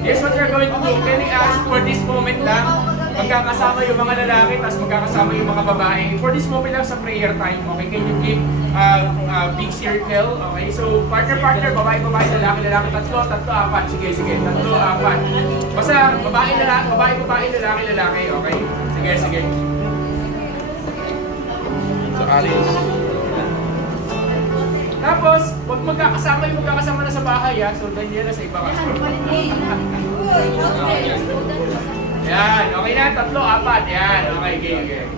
Here's what we're going to do. Can I ask for this moment lang? Magkakasama yung mga lalaki, tapos magkakasama yung mga babae. For this moment lang sa prayer time, okay? Can you give big circle? Okay, so partner, babae, lalaki, tatlo, apat. Sige, 3, 4. Basta babae, lalaki, okay? Sige. So, Alice. Tapos, huwag magkakasama na sa bahay, ha? So, Daniela sa iba ka. Yan, okay na, 3, 4. Yan, okay, okay.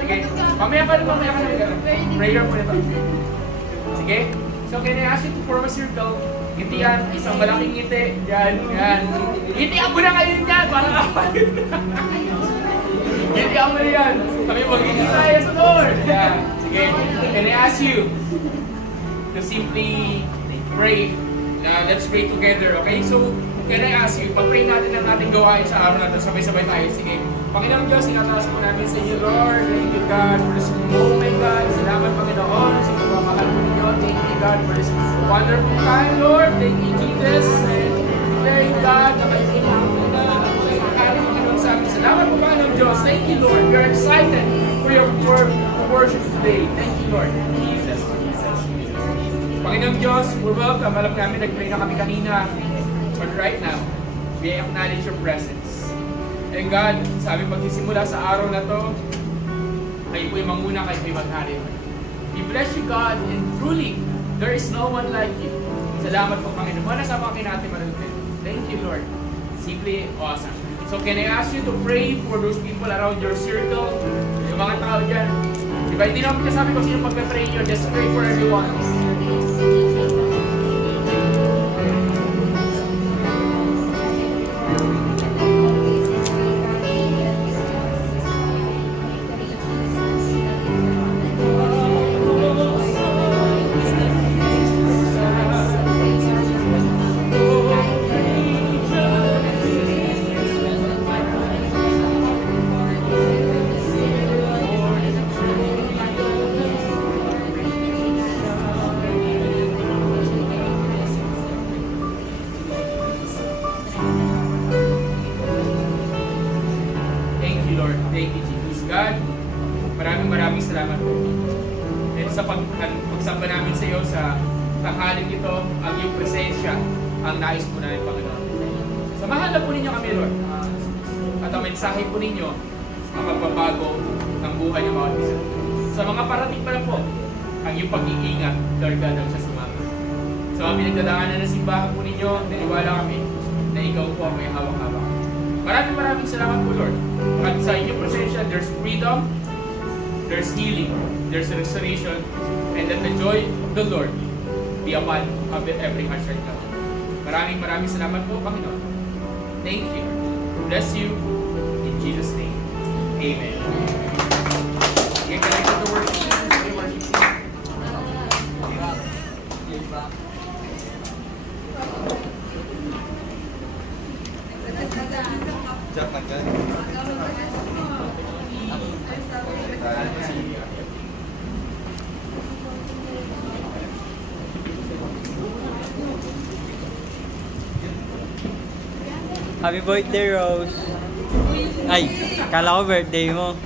Sige, mamaya ka na. Prayer po na. Sige, so can I ask you to form a circle? Ngitian, isang malaking ngiti. Yan. Ngitian mo na ngayon yan, para apat. Ngitian mo na yan. Kami mag-ngiti tayo sa Lord. Yan, sige, can I ask you to simply pray? Let's pray together, okay? So, can I ask you, pag-pray natin ang ating gawain sa araw natin, sabay-sabay tayo. Sige, Panginoon Diyos, inataas po namin sa inyo, Lord. Thank you, God, for this moment, God. Salamat, Panginoon, sa pagmamahal po ninyo. Thank you, God, for this wonderful time, Lord. Thank you, Jesus. And thank you, God, na kayo pinahangin na Panginoon sa amin. Salamat po, Panginoon Diyos. Thank you, Lord. We are excited for your worship today. Thank you, Lord. Jesus. Panginoon Diyos, we're welcome. Alam namin, nag-pray na kami kanina. But right now, we acknowledge your presence. And God, sabi magsisimula sa araw na to, kayo po'y manguna, kayo po'y maghari. We bless you, God, and truly, there is no one like you. Salamat po, Panginoon. Mga nasa mga natin manunod. Thank you, Lord. Simply awesome. So can I ask you to pray for those people around your circle? Yung mga tao dyan. Diba, hindi naman kasabi ko sino pag-pray nyo. Just pray for everyone. Maraming salamat po. And sa pagsamba namin sa iyo sa tanghaling ito, ang iyong presensya, ang nais po namin, Panginoon. Samahan na po ninyo kami, Lord. At ang mensahe po ninyo, ang magbabago ng buhay ng mga isa. Sa mga parating pa na po, ang iyong pag-iingat, Lord God, ang siya sumama. Sa mga pinagdadaanan ng simbahan po ninyo, naniwala kami na ikaw po ang may hawak-hawak. Maraming salamat po, Lord. At sa inyong presensya, there's freedom, there's healing, there's restoration, and that the joy of the Lord be upon every heart right now. Maraming salamat po, Panginoon. Thank you. Bless you. In Jesus' name. Amen. Get connected to worship. Happy birthday, Rose. Ay, kala ko birthday mo.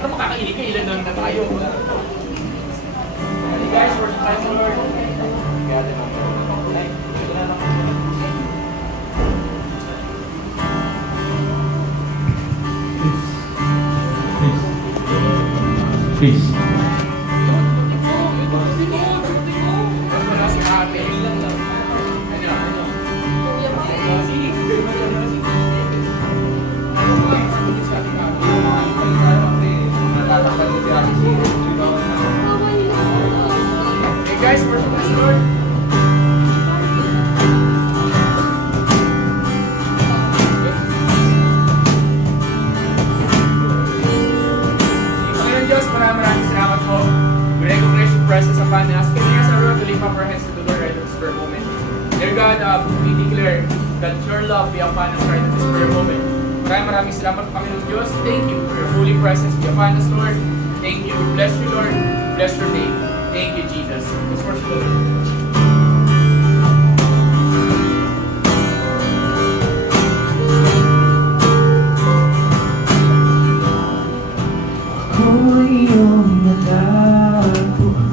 Pero makakainig ka, ilan na tayo. Hey guys, worship time sa Lord. Peace. Hey guys, worship the Lord. Panginoon Diyos, maraming salamat po. We recognize your presence upon us. Can we ask everyone to lift up our hands to the Lord right at this prayer moment? Dear God, we declare that your love be upon us right at this prayer moment. Maraming salamat, Panginoon Diyos. Thank you for your holy presence be upon us, Lord. Thank you. We bless you, Lord. Let's worship the Lord. Ako'y iyong natagpuan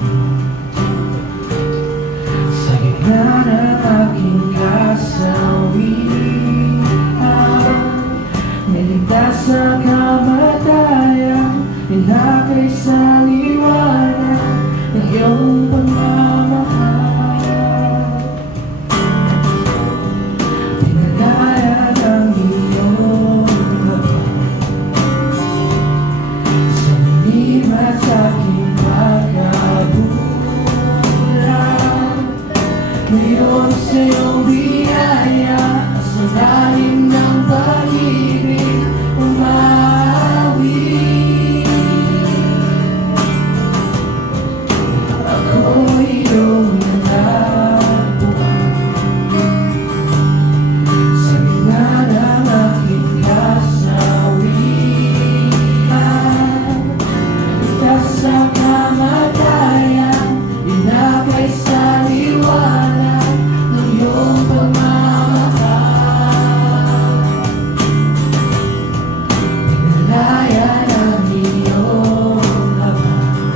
sa gitna ng aking kasawian. Niligtas sa kamatayan, inakay sa liwanag ng iyong pagmamahal. Pinagaya ng iyong habang sa dilim at sa aking pagkabulan. Ngayon sa iyong biyaya, sa lalim ng pag-ibig umawi. Ako'y iyong natagpuan sa gitna ng aking kasawian. Ligtas sa kamatayan, inakay sa liwanag ng iyong pagmamahal. Pinalaya ng iyong habang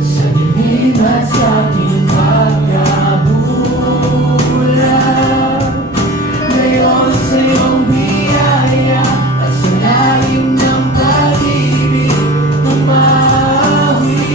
sa dilim at sa aking pagkabulan. Ngayon sa iyong biyaya at sa lalim ng pag-ibig umawi.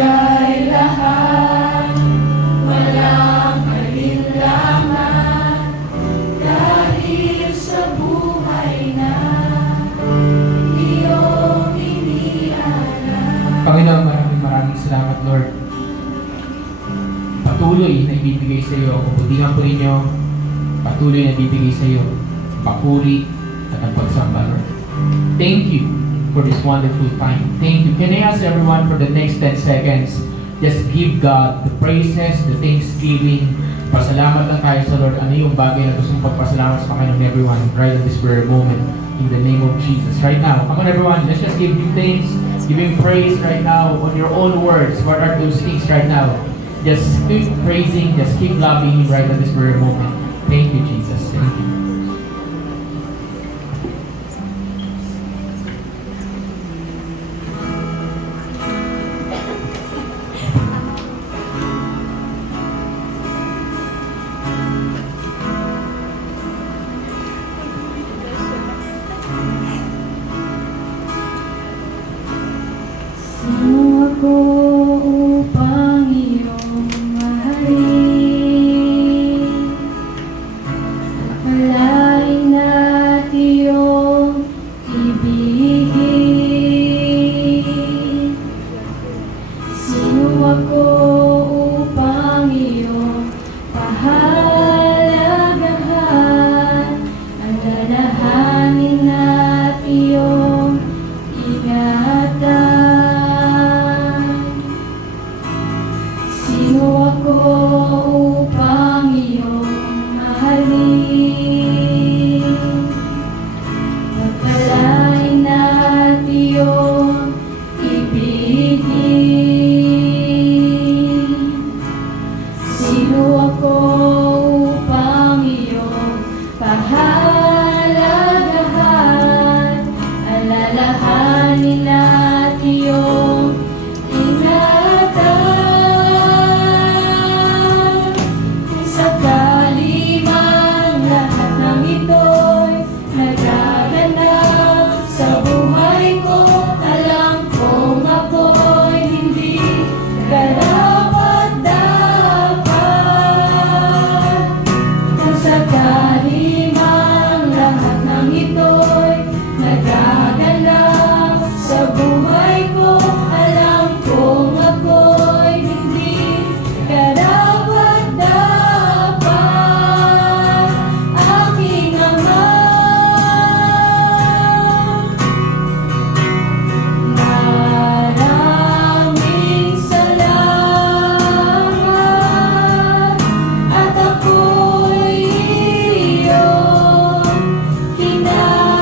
ibigay lahat, walang alinlangan, dahil sa buhay na iyong inialay. Panginoon, maraming salamat, Lord. Patuloy na ibibigay sa iyo ang kabutihan po ninyo. Patuloy na ibibigay sa iyo papuri at ang pagsamba, Lord. Thank you for this wonderful time. Thank you. Can I ask everyone for the next 10 seconds, just give God the praises, the thanksgiving. Pasalamat lang tayo sa Lord. Ano yung bagay na gusto mong pagpasalamat sa Panginoon, everyone, right at this very moment, in the name of Jesus. Right now, come on everyone, let's just give Him thanks, give Him praise right now on your own words. What are those things right now? Just keep praising, just keep loving Him right at this very moment. Thank you, Jesus. Thank you. Sino ako upang iyong mahalin? Akalain at iyong ibigin. Sino ako upang iyong pahalagahan? Alalahanin at iyong ingatan. Sino ako upang iyong mahalin? Pagkalain at iyong ibigin. Sino ako upang iyong pahalagahan? Alalahanin at iyong ingatan. Kung sakali man lahat ng ito'y nagaganap sa buhay ko, alam kong ako'y hindi karapat-dapat. Kung sakali man lahat ng ito'y nagaganap sa buhay ko, alam kong ako'y hindi karapat-dapat. Aking Ama, maraming salamat, at ako'y iyong kinakailangan.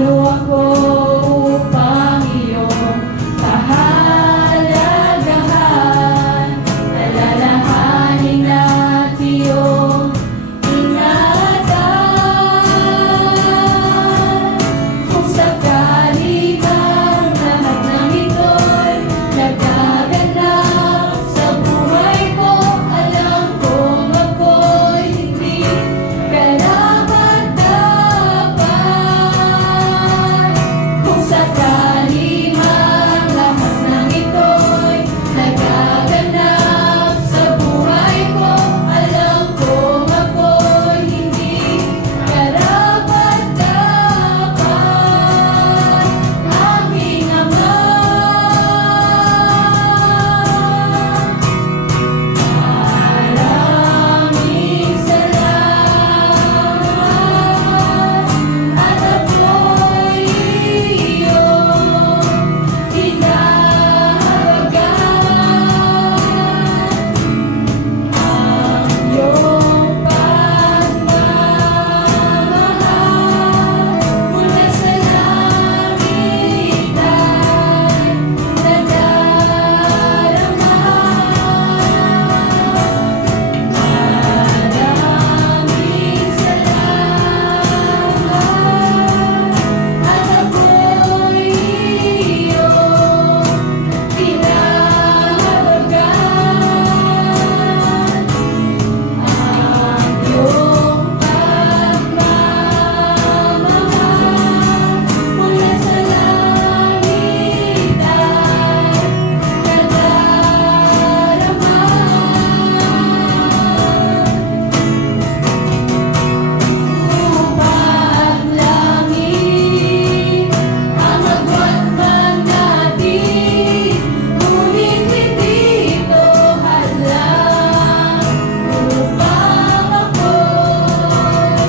Sino ako upang iyong kahalagahan? Alalahanin at iyong ingatan. Kung sakali bang lahat ng ito'y nagaganap sa buhay ko, alam kong ako'y hindi karapat-dapat. Kung sakali man lahat ng ito'y nagaganap sa buhay ko, alam kong ako'y hindi karapat-dapat. Aming Ama, maraming salamat at ako'y iyong hinahawagan. Ang iyong pagmamahal mula sa langit ay nadarama. Maraming salamat at ako'y iyong hinahawagan. Ang iyong pagmamahal mula sa langit ay nadarama. Upang langit ang agwat man natin, ngunit hindi ito hadlang upang ako'y.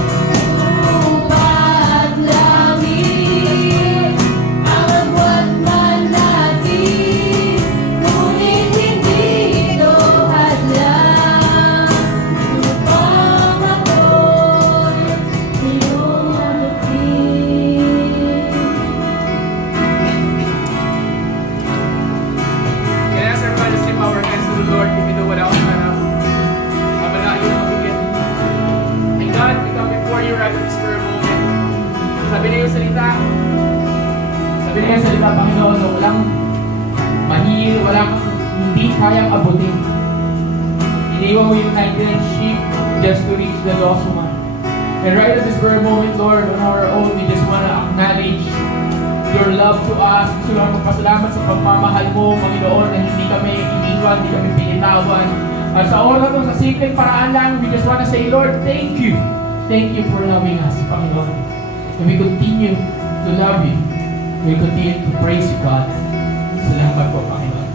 Upang langit ang agwat man natin, ngunit hindi ito hadlang upang ako'y iyong mabuti. Can I ask everybody to lift our hands to the Lord if you know what else I have? Mabalayo na bigyan. And God, we come before you right in this prayer moment. Sabi niyo yung salita. Sabi niya sa salita, Panginoon, na walang mahirap, walang hindi kayang abutin. Iniwan mo yung 99 sheep just to reach the lost one. And right at this very moment, Lord, on our own, we just want to acknowledge your love to us. Gusto lang magpasalamat sa pagmamahal mo, Panginoon, na hindi kami iniwan, hindi kami pinitawan. At sa oras na sa simpleng paraan lang, we just want to say, Lord, thank you. Thank you for loving us, Panginoon. And we continue to love you. We continue to praise you, God. Salamat po, Panginoon.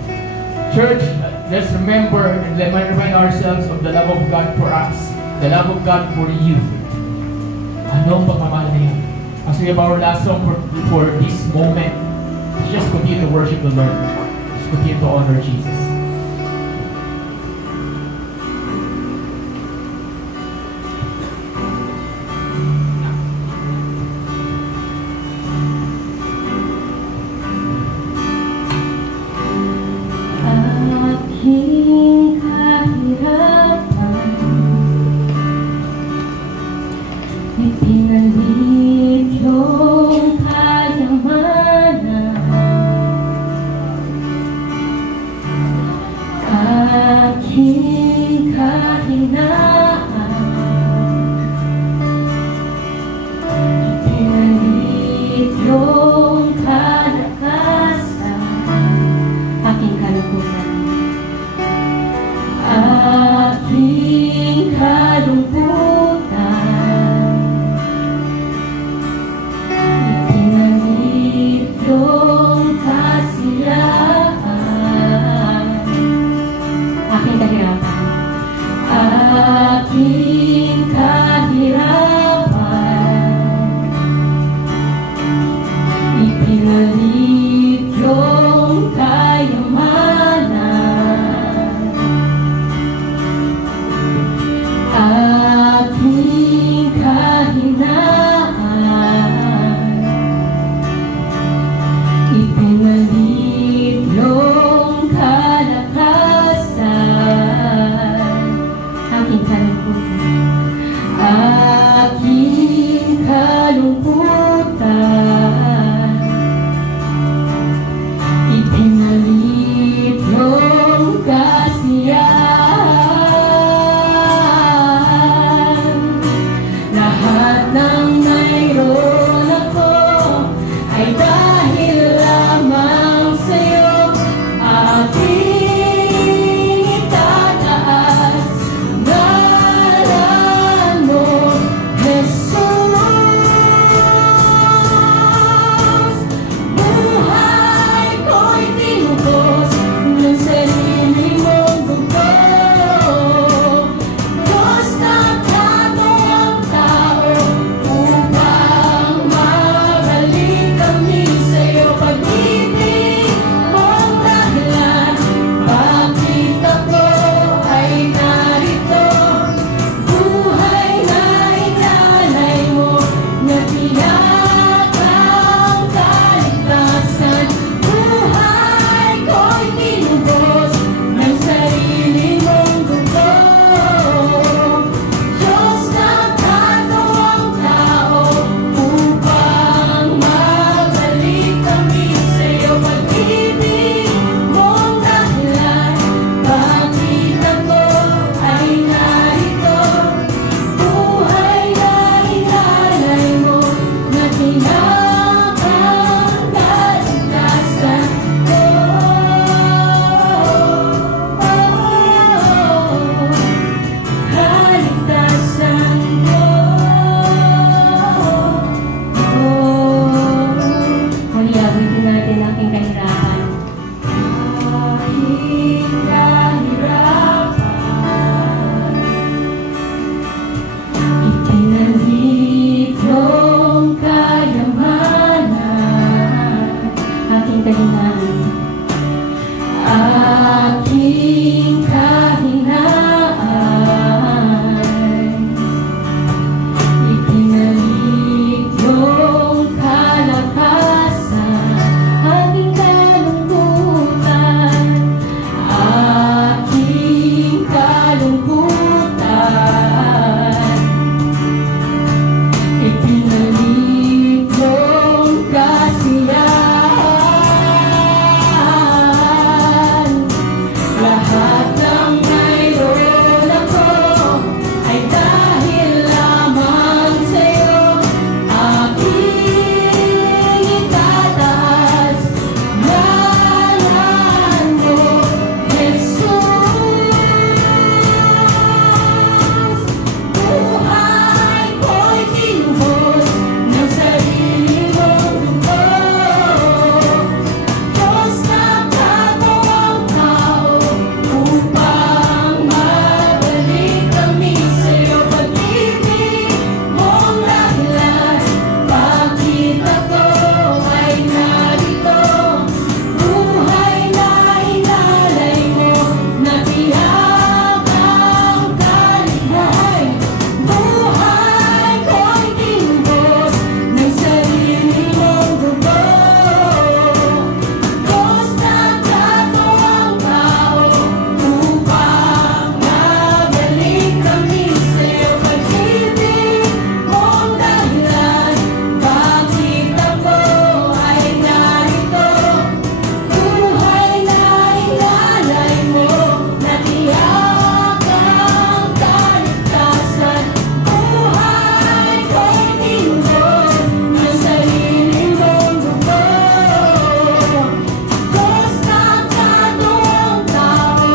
Church, let's remember and let's remind ourselves of the love of God for us. The love of God for you. Ano ang pagmamahal na yan? As we have our last song for this moment, just continue to worship the Lord. Just continue to honor Jesus. Aking kahirapan, ipinalit yung kayamanan. Aking kahinaan, ipinalit yung kalakasan. Aking kalungkutan, aking kalungkutan, ipinalit yung kasiyahan. Aking kahirapan, aking kahirapan, kahinaan. Aking kahinaan, ikinalik yung kalakasan, aking kalungkutan, aking kalungkutan, ikinalik yung kasiyahan. Lahat ng mayroon ako ay dahil lamang sa'yo. Aking itataas ngalan mo, Jesus. Buhay ko'y tinubos ng sarili mong dugo. Diyos na katawang tao upang mabalik kami sa'yo. Pag-ibig mong dahilan, bakit ako ay narito? Buhay na inalay mo, natiyak ang kaligtasan. Buhay ko'y tinubos ng sarili mong dugo. Diyos na katawang tao upang mabalik kami sa'yo. Pag-ibig mong dahilan, bakit ako ay narito? Buhay na inalay mo, natiyak ang kaligtasan. Buhay ko'y tinubos ng sarili mong dugo. Diyos na katawang tao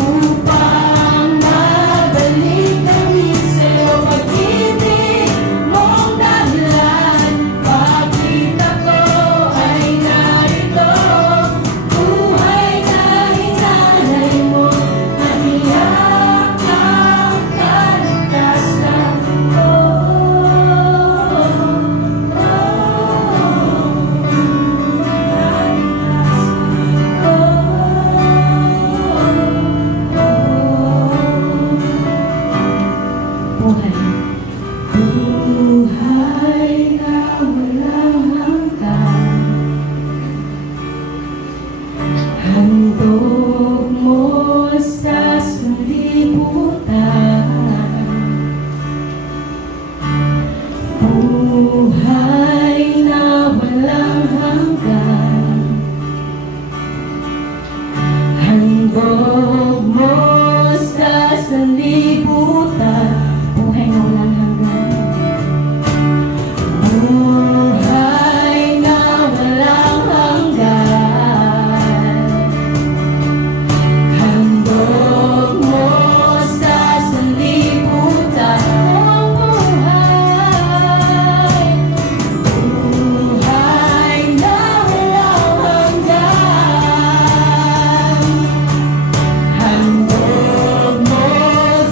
upang mabalik kami sa'yo. Pag-ibig mong dahilan, bakit ako ay narito? Buhay na inalay mo, natiyak ang kaligtasan. Buhay. Buhay na walang hanggan, handog mo sa sanlibutan. Buhay na walang hanggan, handog mo sa sanlibutan. Buhay na walang hanggan. Buhay na walang hanggan, handog mo sa sanlibutan. Buhay na walang hanggan, handog mo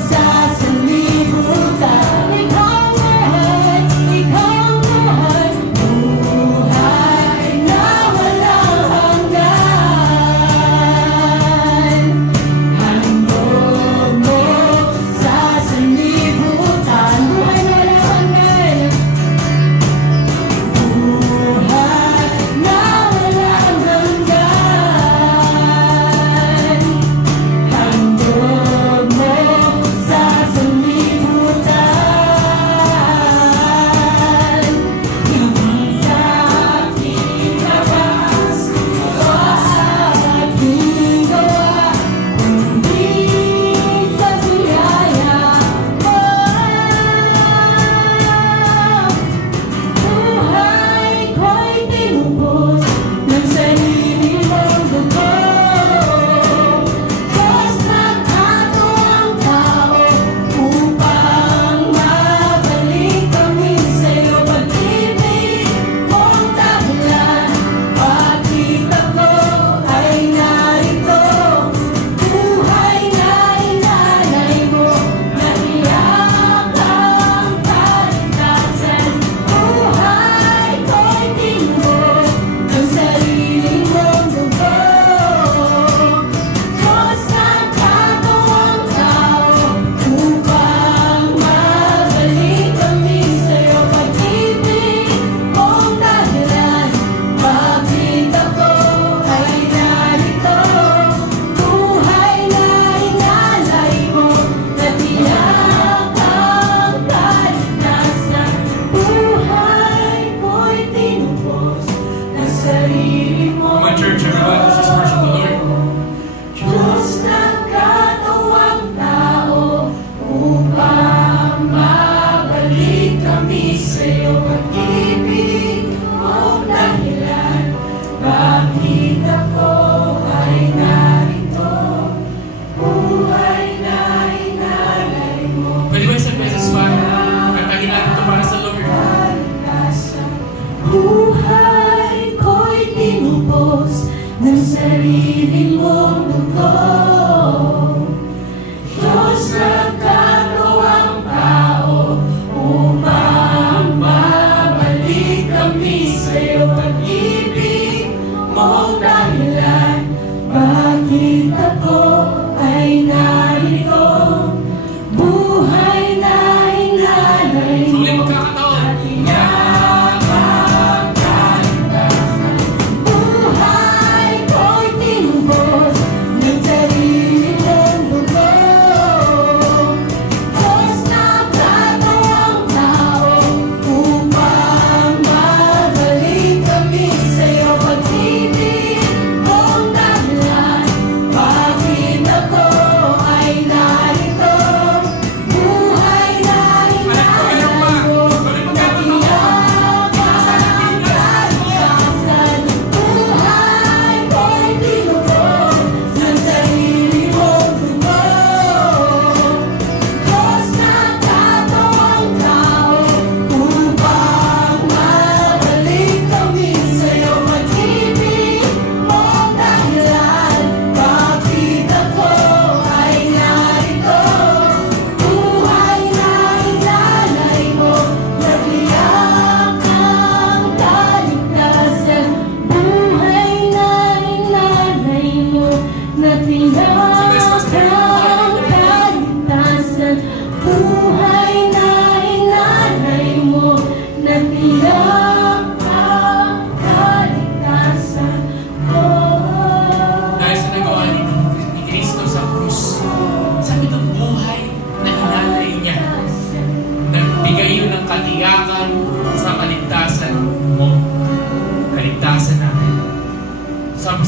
sa sanlibutan. Ikaw buhay, ikaw buhay. Buhay na walang hanggan, handog mo sa sanlibutan. Buhay na walang hanggan. Buhay na walang hanggan, handog mo sa sanlibutan. Hindi sa aking lakas o sa aking gawa, kundi sa biyaya mo. Buhay ko'y tinubos ng sarili mong dugo. Diyos na katawang tao upang mabalik kami sa'yo. Pag-ibig mong dahilan, bakit ako ay narito? Buhay na inalay mo, natiyak ang kaligtasan. Buhay ko'y tinubos ng sarili ng sarili mong mundo. Diyos nagkatawang tao upang mabalik kami sa'yo. Pag-ibig mong dahilan, bakit ako ay narito? Buhay na hinanay mo. Sulit magkakataon.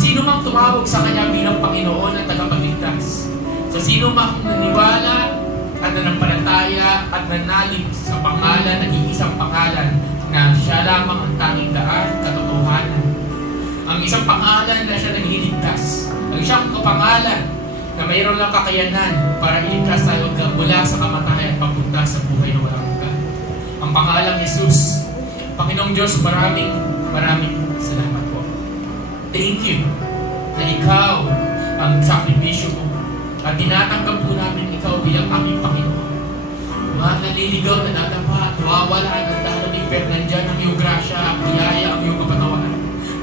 Sino mang tumawag sa Kanya bilang Panginoon at tagapagligtas, sa sino mang naniwala at nanampalataya at nanalig sa pangalan, nag-iisang pangalan na Siya lamang ang tanging daan, katotohanan, ang isang pangalan na Siya nagliligtas, ang isang kapangalan na mayroon lang kakayanan para iligtas tayo mula sa kamatayan at papunta sa buhay na walang hanggan. Ang pangalang Jesus. Panginoong Diyos, maraming salamat po. Thank you na Ikaw ang sakripisyo mo at tinatanggap po namin Ikaw bilang aming Panginoon. Mga naliligaw na nadapa, nawawala ng darating, pero nandyan ang iyong grasya, ang biyaya, ang iyong kapatawaran.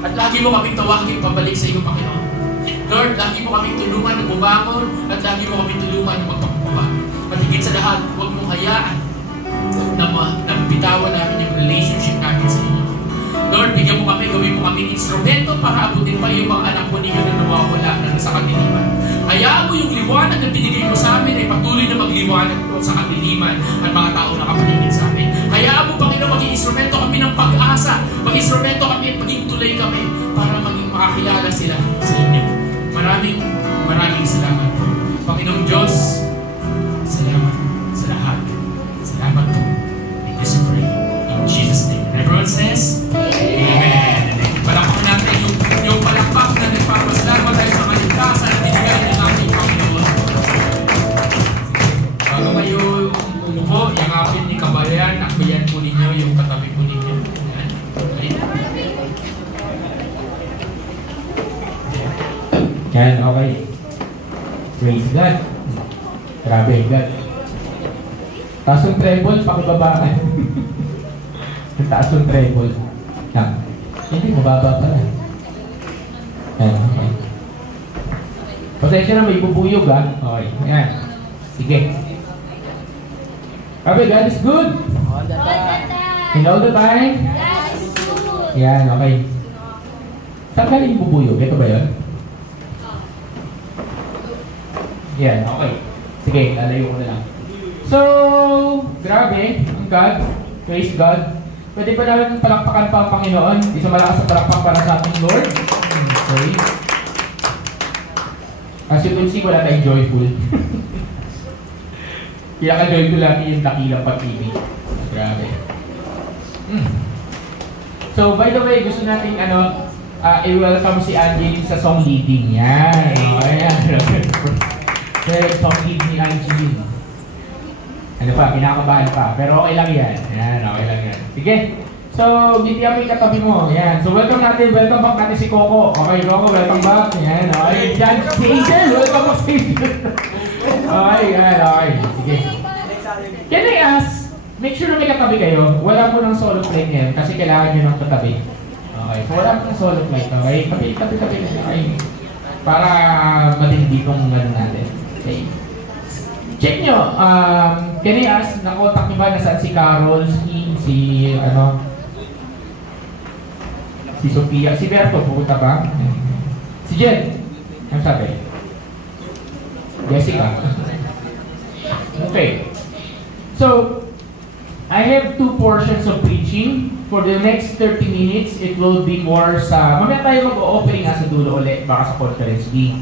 At lagi mo kaming tawagin pabalik sa iyo, Panginoon. Lord, lagi mo kaming tulungan na bumangon at lagi mo kaming tulungan na magpakumbaba. At higit sa lahat, huwag mong hayaan na bitawan namin yung relationship namin sa inyo. Lord, bigyan mo kami, gawin mo kami instrumento para abutin pa yung mga anak mo ninyo na nawawala na nasa kadiliman. Hayaan mo yung liwanag na binigay mo sa amin ay patuloy na magliwanag po sa kadiliman at mga tao na kapaligid sa amin. Hayaan mo, Panginoon, maging instrumento kami ng pag-asa, maging instrumento kami at maging tulay kami para maging makakilala sila sa inyo. Maraming salamat po. Panginoong Diyos, salamat sa lahat. Salamat po. In Jesus pray. In Jesus' name. And everyone says, Amen. Palakpak natin yung palakpak na nagpapasalamat tayo sa kaligtasan at binigay ng ating Panginoon. Bago kayo umupo, yakapin ni Kabayan, akbayan po ninyo yung katabi po ninyo. Yan, okay. Praise God. Grabe, God. Taas yung treble, pakibabaan. Taas yung treble. Yan. Hindi, mababa pala. Yan, okay. Pasensya na, may bubuyog ha. Okay, yan. Sige. Okay, God is good. All the time. And all the time? God is good. Yan, okay. Saan galing yung bubuyog? Ito ba yun? Yan, okay. Sige, lalayo ko na lang. So, grabe, ang God, praise God. Pwede ba namin palakpakan pa ang Panginoon? Isang malakas na palakpak para sa ating Lord. Okay. As you can see, wala tayong joyful. Kaya ka-joyful natin yung dakilang pag-ibig. Grabe. So, by the way, gusto natin i-welcome si Angeline sa song leading. Yan. Ayan. Song lead ni Angeline. Ano pa, kinakabahan pa. Pero okay lang yan. Yan, okay lang yan. Sige. So, ngitian mo yung katabi mo. Yan. So, welcome back natin si Coco. Okay, Coco, welcome back. Yan, okay. Jan Hazel, welcome back sa Okay, yan, okay. Sige. Can I ask, make sure na may katabi kayo. Wala mo ng solo flight ngayon kasi kailangan nyo ng katabi. Okay, so wala mo ng solo flight, okay? Tabi na kayo. Para matindi kong gano'n natin. Okay. Check nyo, can I ask, nakontak nyo ba nasaan si Carol, si Sophia, si Berto, pupunta ba? Si Jen, ano sabi? Jessica. Okay. So, I have 2 portions of preaching. For the next 30 minutes, it will be more sa... Mamaya tayo mag-opening sa dulo ulit, baka sa conference B.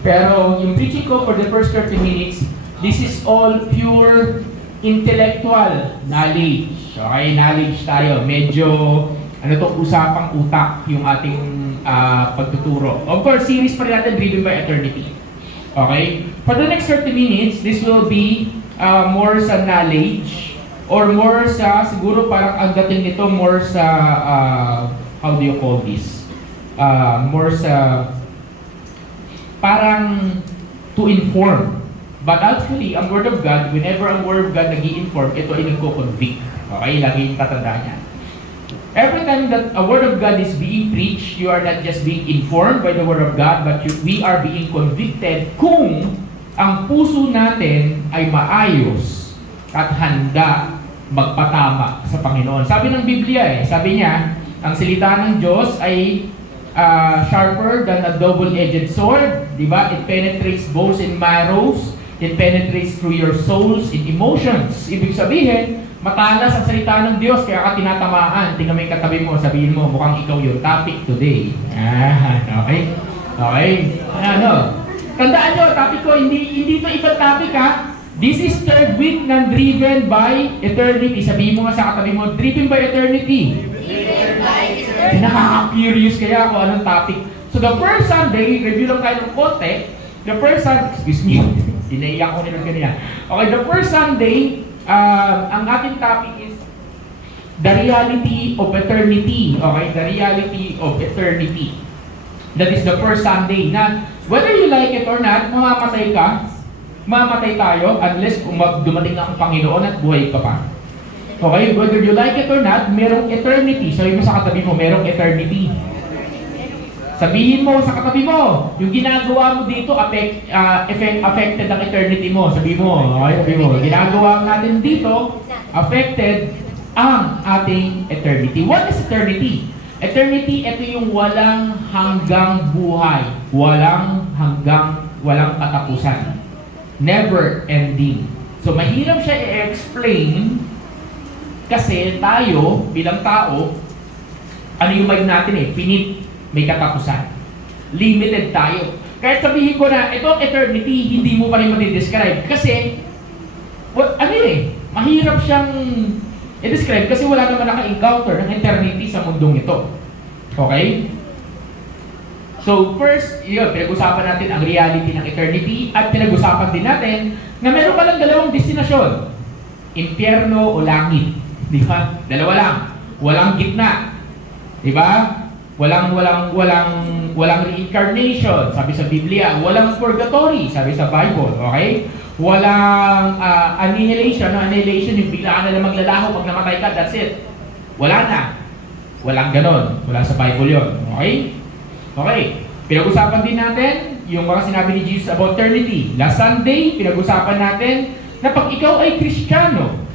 Pero yung preaching ko for the first 30 minutes, this is all pure intellectual knowledge. Okay, knowledge tayo. Medyo, usapang utak yung ating pagtuturo. Of course, series pa rin natin driven by eternity. Okay? For the next 30 minutes, this will be more sa knowledge or more sa, siguro parang ang dating nito, more sa, how do you call this? More sa, parang to inform. But actually, ang Word of God, whenever ang Word of God nag-i-inform, ito ay nagko-convict. Okay? Lagi yung tatandaan niya. Every time that a Word of God is being preached, you are not just being informed by the Word of God, but we are being convicted kung ang puso natin ay maayos at handa magpatama sa Panginoon. Sabi ng Biblia sabi niya, ang salita ng Diyos ay sharper than a double-edged sword, di ba? It penetrates bones and marrows, it penetrates through your souls and emotions. Ibig sabihin, matalas ang salita ng Diyos, kaya ka tinatamaan. Tingnan mo yung katabi mo, sabihin mo, mukhang ikaw yung topic today. Okay? Okay? Tandaan nyo, topic ko, hindi ito ibang topic ha. This is third week na driven by eternity. Sabihin mo nga sa katabi mo, driven by eternity. Driven by eternity. Nakaka-curious kaya kung anong topic. So the first Sunday, review lang tayo ng konti. The first Sunday, excuse me, dinaiyak ko nila kanina. Okay, the first Sunday, ang ating topic is the reality of eternity. Okay, the reality of eternity. That is the first Sunday. Na whether you like it or not, mamamatay ka, mamamatay tayo unless dumating ang Panginoon at buhay ka pa. Okay, whether you like it or not, merong eternity. Sabihin mo sa katabi mo, merong eternity. Sabihin mo sa katabi mo, yung ginagawa mo dito affected ang eternity mo. Sabihin mo, okay, sabihin mo, ginagawa natin dito affected ang ating eternity. What is eternity? Eternity, ito yung walang hanggang buhay. Walang katapusan. Never ending. So mahirap siya i-explain kasi tayo bilang tao, ano yung mind natin finite. May katapusan. Limited tayo. Kahit sabihin ko na, itong eternity, hindi mo pa rin mati-describe. Kasi, mahirap siyang i-describe kasi wala naman naka-encounter ng eternity sa mundong ito. Okay? So, first, pinag-usapan natin ang reality ng eternity at pinag-usapan din natin na meron palang dalawang destinasyon. Impyerno o langit. Di ba? Dalawa lang. Walang gitna. Di ba? Walang reincarnation, sabi sa Biblia. Walang purgatory, sabi sa Bible. Okay? Walang annihilation. Annihilation, yung bigla ka na lang maglalaho pag namatay ka, that's it. Wala na. Walang ganon. Wala sa Bible yun. Okay? Okay. Pinag-usapan din natin yung mga sinabi ni Jesus about eternity. Last Sunday, pinag-usapan natin na pag ikaw ay Kristiyano,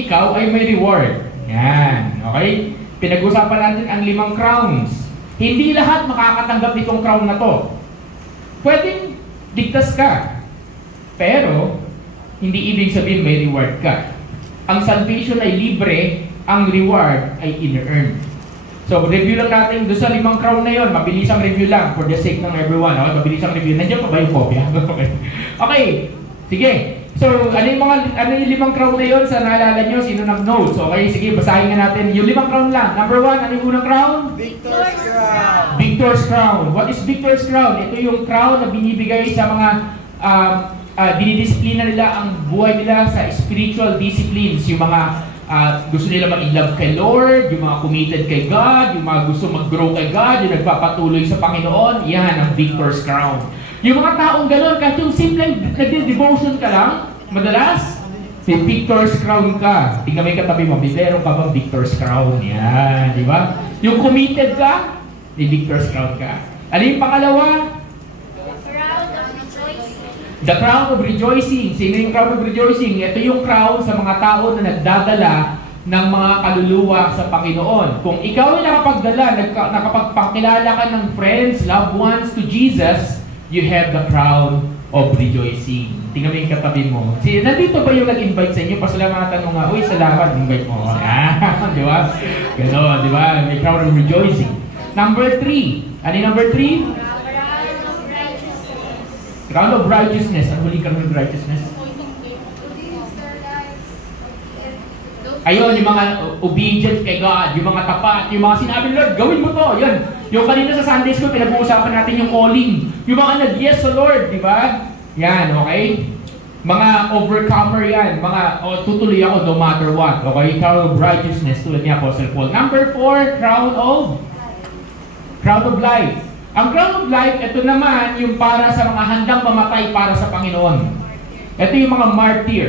ikaw ay may reward. Yan. Okay? Pinag-usapan natin ang 5 crowns. Hindi lahat makakatanggap nitong crown na to. Pwedeng ligtas ka. Pero, hindi ibig sabihin may reward ka. Ang salvation ay libre, ang reward ay in-earn. So, review lang natin doon sa 5 crown na yon. Mabilisang review lang for the sake ng everyone. Okay? Mabilisang review. Nandiyan pa ba yung kopya? Okay. Sige. So, ano yung 5 crown na yun sa naalala nyo? Sino nag-notes? Okay, sige, basahin nga natin. Yung 5 crown lang. Number 1, ano yung unang crown? Victor's Crown. Victor's Crown. What is Victor's Crown? Ito yung crown na binibigay sa mga dinidisiplina nila ang buhay nila sa spiritual disciplines. Yung mga gusto nila mag-love kay Lord, yung mga committed kay God, yung mga gusto mag-grow kay God, yung nagpapatuloy sa Panginoon, yan ang victor's crown. Yung mga taong gano'n, kahit yung simple nag-devotion ka lang, madalas, may victor's crown ka. Tingnan mo yung katabi mo, meron ka bang victor's crown? Yan, di ba? Yung committed ka, may victor's crown ka. Ano yung pangalawa? The crown of rejoicing. Sino yung crown of rejoicing? Ito yung crown sa mga tao na nagdadala ng mga kaluluwa sa Panginoon. Kung ikaw ay nakapagdala, nakapagpakilala ka ng friends, loved ones to Jesus, you have the crown of rejoicing. Tingnan mo yung katabi mo. Nandito ba yung nag-invite sa inyo? Pasalamatan mo nga, uy, salamat, invite mo. Di ba? Gano'n, di ba? May crown of rejoicing. Number 3. Ano yung number 3? Crown of righteousness. Ang huli crown of righteousness? Ayun, yung mga obedient kay God, yung mga tapat, yung mga sinabi ni Lord, gawin mo to. Yan. Yung kanina sa Sunday School, pinag-uusapan natin yung calling. Yung mga nag-yes sa Lord, di ba? Yan, okay? Mga overcomer yan. Mga, tutuloy ako no matter what. Okay? Crown of righteousness, tulad ni Apostle Paul. Number 4, crown of life. Ang crown of life, ito naman yung para sa mga handang mamatay para sa Panginoon. Ito yung mga martyr.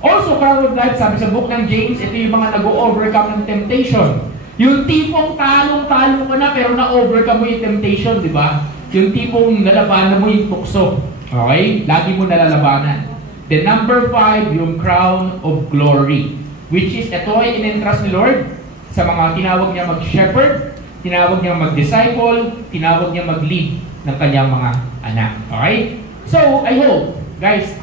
Also, crown of life, sabi sa book ng James, ito yung mga nag-overcome ng temptation. Yung tipong talong-talo ka na pero na-overcome mo yung temptation, di ba? Yung tipong nalabanan mo yung tukso. Okay? Lagi mo nalalabanan. Then number 5, yung crown of glory. Which is, ito ay in-entrust ni Lord sa mga tinawag niya mag-shepherd, tinawag niya mag-disciple, tinawag niya mag-lead ng kanyang mga anak. Okay? So, I hope, guys,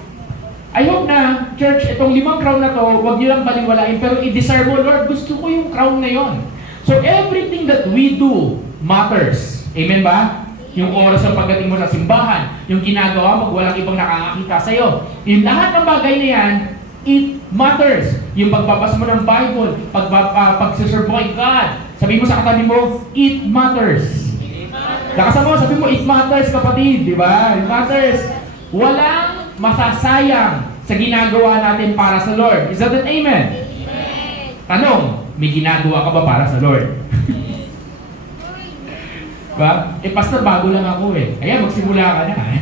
I hope na, church, itong 5 crown na to, huwag niyo lang baliwalain, pero i-desire mo, Lord, gusto ko yung crown na yon. So, everything that we do matters. Amen ba? Yung oras ng pagdating mo sa simbahan, yung ginagawa mo, walang ibang nakakakita sa'yo. Yung lahat ng bagay na yan, it matters. Yung pagbabasa mo ng Bible, pagsiserve mo kay God, sabi mo sa katabi mo, it matters. Lakasan mo, sabi mo, it matters, kapatid, di ba? It matters. Walang masasayang sa ginagawa natin para sa Lord. Is that an amen? Amen. Tanong, may ginagawa ka ba para sa Lord? Ba? Pastor, bago lang ako eh. Ayan, magsimula ka na.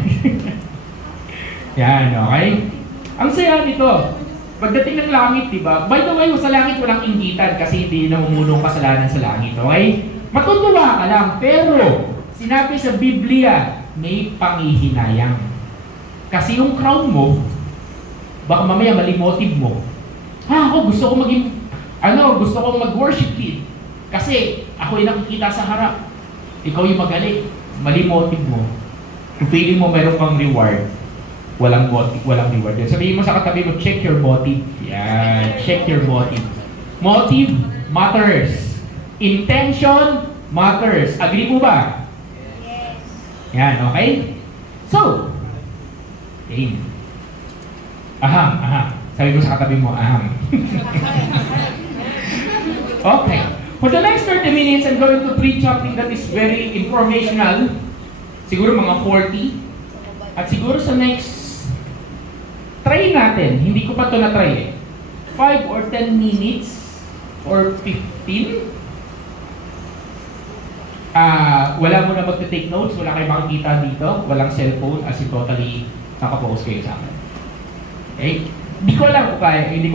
Yan, okay? Ang saya nito. Pagdating ng langit, diba? By the way, sa langit walang inggitan kasi hindi namumulong kasalanan sa langit, okay? Matutuwa ka lang, pero sinabi sa Biblia, may panghihinayang. Kasi yung crown mo, baka mamaya mali motive mo. Ako gusto ko maging, gusto ko mag-worship lead. Kasi ako yung nakikita sa harap. Ikaw yung magaling. Mali motive mo. Kung feeling mo meron kang reward, walang reward. Sabihin mo sa katabi mo, check your motive. Yan, check your motive. Motive matters. Intention matters. Agree mo ba? Yes. Yan, okay? So, okay. Aham. Sabi mo sa katabi mo, aham. Okay. For the next 30 minutes, I'm going to preach something that is very informational. Siguro mga 40. At siguro sa next try natin, hindi ko pa ito na-try eh. 5 or 10 minutes or 15. Wala mo na magte-take notes, wala kayo makikita dito, walang cellphone, as in totally nakapost kayo sa akin. Okay? Hindi ko alam kung kaya. Hindi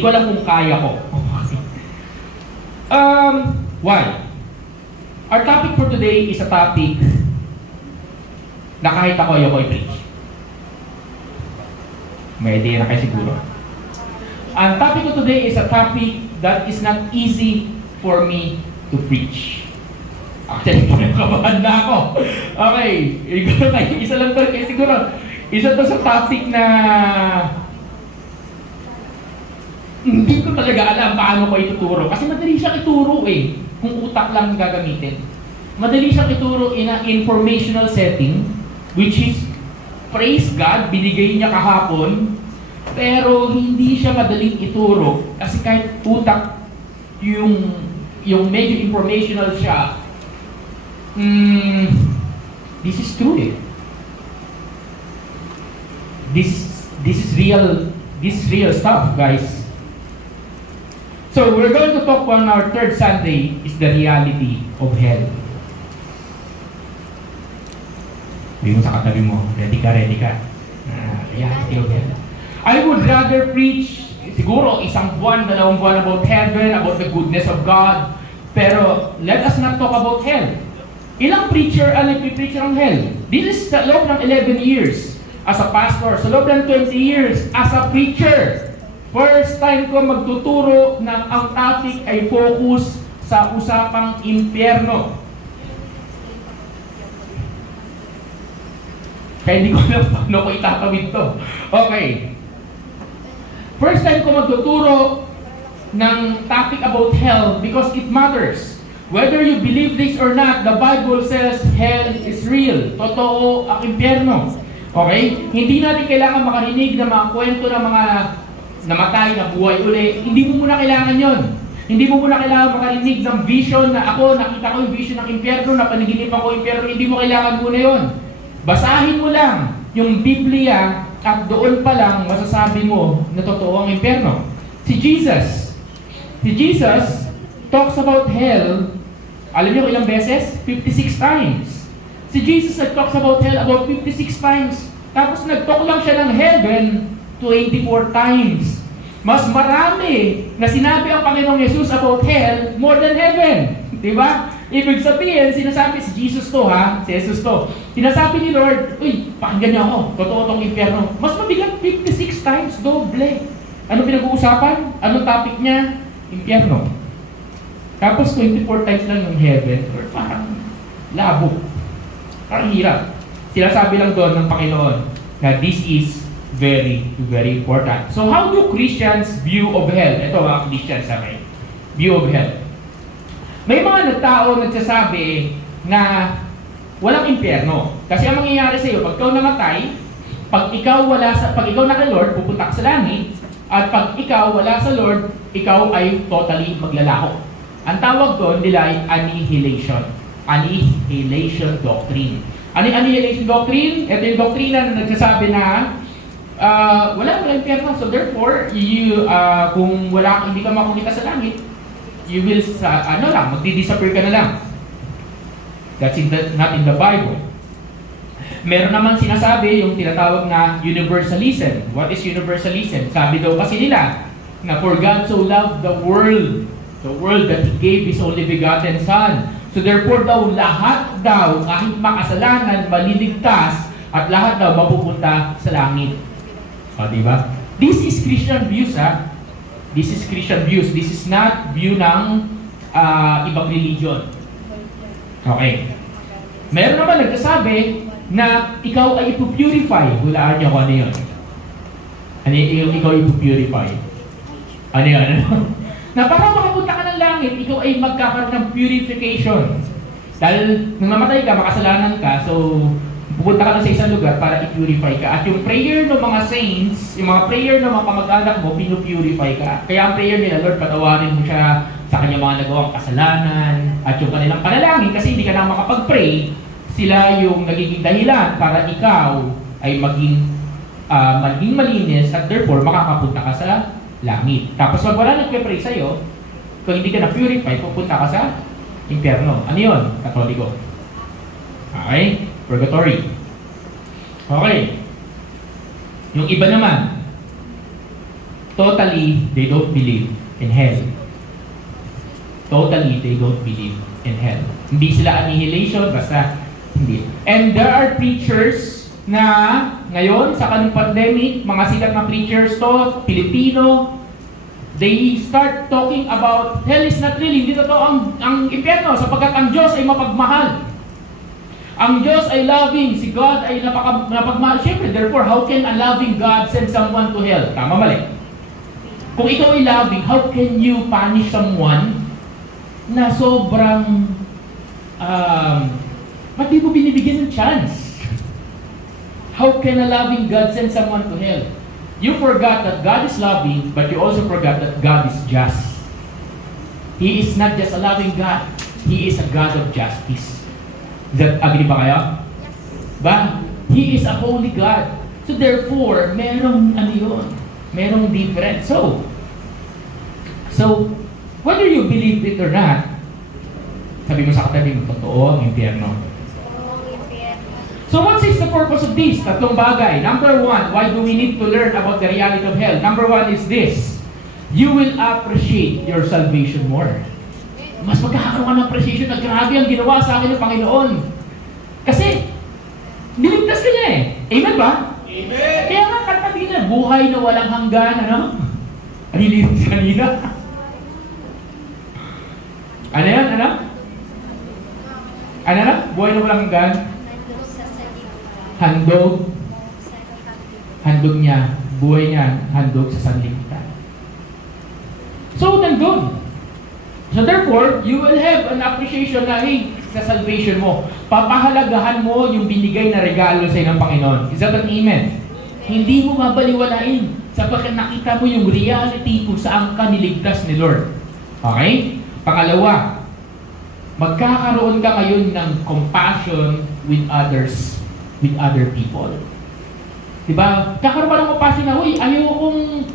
ko alam kung kaya ko. Why? Our topic for today is a topic na kahit ako ayoko i-preach. May idea na kayo siguro. Ang topic ko today is a topic that is not easy for me to preach. Actually, kinakabahan na ako. Okay, isa lang to. Siguro, isa to sa topic na hindi ko talaga alam paano ko ituturo. Kasi madali siyang ituro eh, kung utak lang gagamitin. Madali siyang ituro in an informational setting, which is, praise God, binigay niya kahapon, pero hindi siya madaling ituro kasi kahit utak yung medyo informational siya, this is true eh. This is real stuff, guys. So, we're going to talk on our third Sunday is the reality of hell. Hindi mo sa katabi mo, ready ka. Reality of hell. I would rather preach, siguro, 1 buwan, 2 buwan about heaven, about the goodness of God. Pero, let us not talk about hell. Ilang preacher ang nagpipreach ng hell? This is sa loob ng 11 years as a pastor, sa loob ng 20 years as a preacher. First time ko magtuturo na ang topic ay focus sa usapang impyerno. Kaya hindi ko alam paano ko itatawid to. Okay. First time ko magtuturo ng topic about hell because it matters. Whether you believe this or not, the Bible says hell is real. Totoo ang impyerno. Okay? Hindi natin kailangan makarinig ng mga kwento ng mga namatay, na buhay uli. Hindi mo muna kailangan yon. Hindi mo muna kailangan makarinig ng vision na ako, nakita ko yung vision ng impyerno, napanaginipan ko yung impyerno. Hindi mo kailangan muna yon. Basahin mo lang yung Biblia at doon pa lang masasabi mo na totoo ang impyerno. Si Jesus talks about hell, alam niyo ilang beses? 56 times. Si Jesus talks about hell about 56 times. Tapos nag-talk lang siya ng heaven 24 times. Mas marami na sinabi ang Panginoong Jesus about hell more than heaven. Diba? Ibig sabihin, sinasabi si Jesus to ha, si Jesus to. Sinasabi ni Lord, uy, pakinggan niyo ako, totoo tong impyerno. Mas mabigat 56 times, doble. Ano pinag-uusapan? Ano topic niya? Impyerno. Tapos 24 times lang yung heaven. Lord, parang labo. Parang hirap. Sinasabi lang doon ng Panginoon na this is very, very important. So how do Christians view of hell? Ito mga Christians sa akin. View of hell. May mga tao nagsasabi na walang impyerno. Kasi ang mangyayari sa iyo, pag ikaw namatay, pag ikaw na kay Lord, pupunta ka sa langit, at pag ikaw wala sa Lord, ikaw ay totally maglalako. Ang tawag doon nila ay annihilation. Annihilation doctrine. Ano yung annihilation doctrine? Ito yung doktrina na nagsasabi na walang impyerno. So therefore, kung hindi ka makikita sa langit, you will, magdi-disappear ka na lang. That's not in the Bible. Meron naman sinasabi yung tinatawag na universalism. What is universalism? Sabi daw kasi nila na for God so loved the world that He gave His only begotten Son. So therefore lahat daw, kahit makasalanan, maliligtas, at lahat daw mapupunta sa langit. O, diba? This is Christian views, ha? This is Christian views. This is not view ng ibang religion. Okay. Meron naman nagsasabi na ikaw ay ipupurify. Hulaan niyo kung ano yun. Ano yung ikaw ipupurify? Ano yun? Na para makapunta ka ng langit, ikaw ay magkakaroon ng purification. Dahil nung namatay ka, makasalanan ka, so pupunta ka na sa isang lugar para i-purify ka. At yung prayer ng mga saints, yung mga prayer ng mga kamag-anak mo, pinupurify ka. Kaya ang prayer nila, Lord, patawarin mo siya sa kanyang mga nagawang kasalanan. At yung kanilang panalangin, kasi hindi ka na makapag-pray, sila yung nagiging dahilan para ikaw ay maging malinis at therefore makakapunta ka sa langit. Tapos pag wala nagpe-pray sa'yo, kung hindi ka na-purify, pupunta ka sa impyerno. Ano yun? Katoliko. Okay? Purgatory. Okay. Yung iba naman, totally, they don't believe in hell. Totally, they don't believe in hell. Hindi sila annihilation, basta hindi. And there are preachers na ngayon, sa kanong pandemic, mga sikat na preachers to, Pilipino, they start talking about hell is not real. Hindi totoo ang impyerno sapagkat ang Diyos ay mapagmahal. Ang Diyos ay loving, si God ay napagmahal. Siyempre, therefore, how can a loving God send someone to hell? Tama, mali. Kung ikaw ay loving, how can you punish someone na sobrang, ba't di mo binibigyan ng chance? How can a loving God send someone to hell? You forgot that God is loving, but you also forgot that God is just. He is not just a loving God, He is a God of justice. Agree ba kayo? Yes. Ba? He is a holy God. So therefore, merong difference. So Whether you believe it or not, sabi mo sa katabi mo, totoo ang impyerno. So what is the purpose of this? Tatlong bagay. Number one, why do we need to learn about the reality of hell? Number one is this. You will appreciate your salvation more. Mas magkakaroon ka ng appreciation na grabe ang ginawa sa akin ng Panginoon. Kasi, niligtas ka niya eh. Amen ba? Amen! Kaya nga, katabi na, buhay na walang hanggan, ano? Anilinis kanina. Ano yan, ano? Ano na? Buhay na walang hanggan? Handog. Handog niya. Buhay niya, handog sa sanlibutan. So, nandun. So therefore, you will have an appreciation na, hey, sa salvation mo. Papahalagahan mo yung binigay na regalo sa ng Panginoon. Is that an amen? Hindi mo mabaliwalain sapagkat nakita mo yung reality kung saan ka niligtas ni Lord. Okay? Pangalawa, magkakaroon ka ngayon ng compassion with others, with other people. Diba? Kakaroon ka ng compassion na, uy, ayaw kong,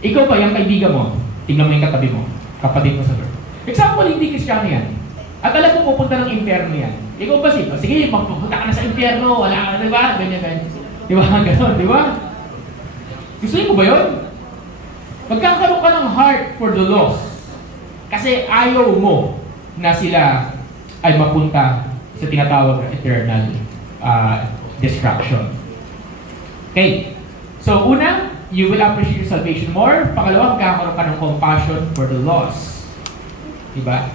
ikaw ba yung kaibigan mo? Tingnan mo yung katabi mo, kapatid mo sa Lord. Example, hindi Kristiyano yan. At alam mo pupunta ng impyerno yan. Ikaw ba sige, magpupunta ka na sa impyerno, wala ka, diba? Ganyan, ganyan. Diba? Ganon, diba? Gusto mo ba yun? Magkakaroon ka ng heart for the lost. Kasi ayaw mo na sila ay mapunta sa tinatawag na eternal destruction. Okay. So, una, you will appreciate your salvation more. Pangalawa, magkakaroon ka ng compassion for the lost. Diba?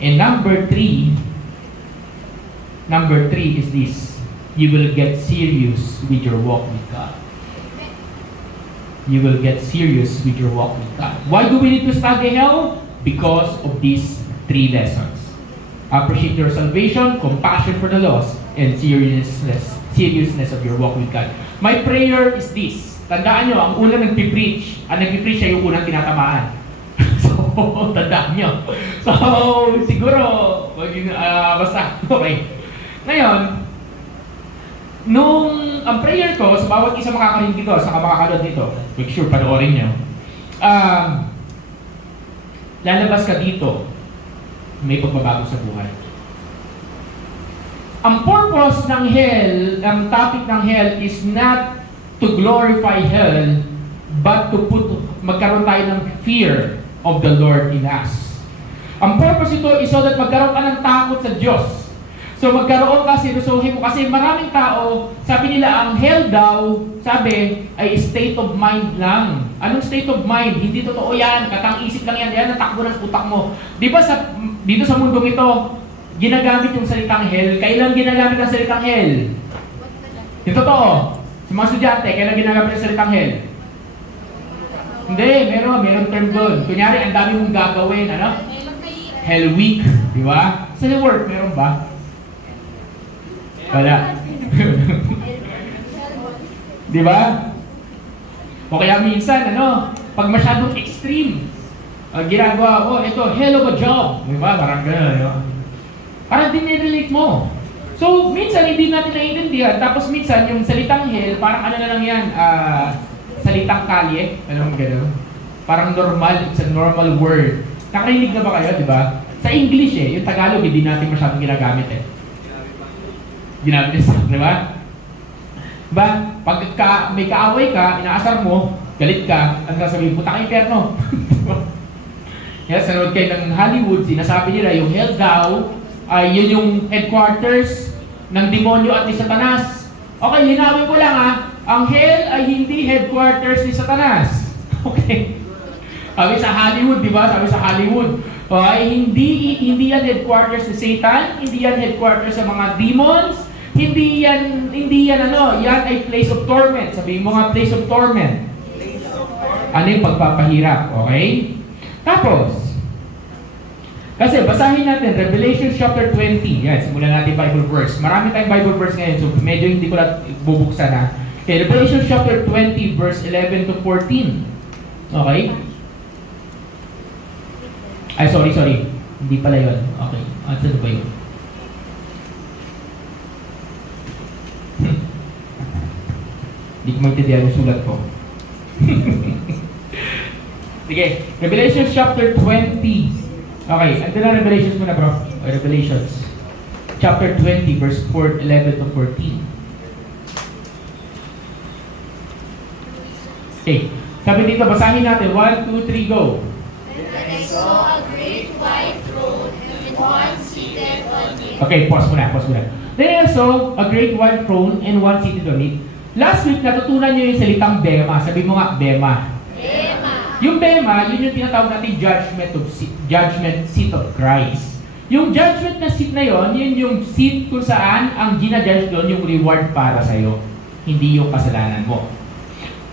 And number three is this. You will get serious with your walk with God. You will get serious with your walk with God. Why do we need to study hell? Because of these three lessons. Appreciate your salvation, compassion for the lost, and seriousness of your walk with God. My prayer is this. Tandaan nyo, ang unang nagpipreach, siya yung unang tinatamaan. So, tandaan nyo. So, siguro, basta, okay. Ngayon, ang prayer ko, sa bawat isa makakarinig dito, sa makakalood dito, make sure panoorin nyo, lalabas ka dito, may pagbabago sa buhay. Ang purpose ng hell, ang topic ng hell is not to glorify hell, but to magkaroon tayo ng fear of the Lord in us. Ang purpose ito is so that magkaroon ka ng takot sa Diyos. So magkaroon ka, sinusuhin mo. Kasi maraming tao, sabi nila ang hell daw, sabi, ay state of mind lang. Anong state of mind? Hindi totoo yan. Katang-isip lang yan. Yan ang takbo ng utak mo. Di ba dito sa mundong ito, ginagamit yung salitang hell? Kailan ginagamit ang salitang hell? Yung totoo. Sa mga estudyante, kailan ginagamit ang salitang hell? Hindi, meron term doon. Kunyari, ang dami mong gagawin, ano? Hell week, di ba? Sa work, meron ba? Wala. Di ba? O kaya minsan, pag masyadong extreme, ginagawa, ito, hell of a job. Di ba? Parang gano'n, di ba? Parang dinirelate mo. So, minsan, hindi natin naiintindihan. Tapos minsan, yung salitang hell, parang ano na lang yan, salitang kalye, alam mo gano'n? Parang normal, it's a normal word. Nakarinig na ba kayo, di ba? Sa English yung Tagalog, hindi natin masyadong ginagamit Ginamit niya, di ba? Diba? Pag may kaaway ka, inaasar mo, galit ka, ang sasabihin, puta ka impyerno. Yes, sanood kayo ng Hollywood, sinasabi nila, yung hell daw, ay yun yung headquarters ng demonyo at ni Satanas. Okay, linawin ko lang ang hell ay hindi headquarters ni Satanas. Okay? Sabi sa Hollywood, di ba? Sabi sa Hollywood, ay hindi yan headquarters ni Satan, hindi yan headquarters sa mga demons, hindi yan yan ay place of torment. Sabihin mo nga, place of torment. Ano yung pagpapahirap, okay? Tapos, kasi basahin natin, Revelation chapter 20. Yan, simulan natin Bible verse. Marami tayong Bible verse ngayon, so medyo hindi ko na bubuksan Okay, Revelation chapter 20, verse 11 to 14. Okay? Ay, sorry. Hindi pala yun. Okay. Ano ba yun? Hindi ko maintindihan yung sulat ko. Sige, Revelations chapter 20. Okay, ando na Revelations muna bro. Revelations. Chapter 20, verse 11 to 14. Okay, sabi dito, basahin natin. 1, 2, 3, go. And I saw a great white throne, and one seated on it. Okay, pause muna. Then I saw a great white throne and one seated on it. Last week, natutunan nyo yung salitang Bema. Sabi mo nga, Bema. Bema. Yung Bema, yun yung tinatawag natin judgment seat of Christ. Yung judgment na seat na yun yung seat kung saan ang ginajudge doon yung reward para sa'yo. Hindi yung kasalanan mo.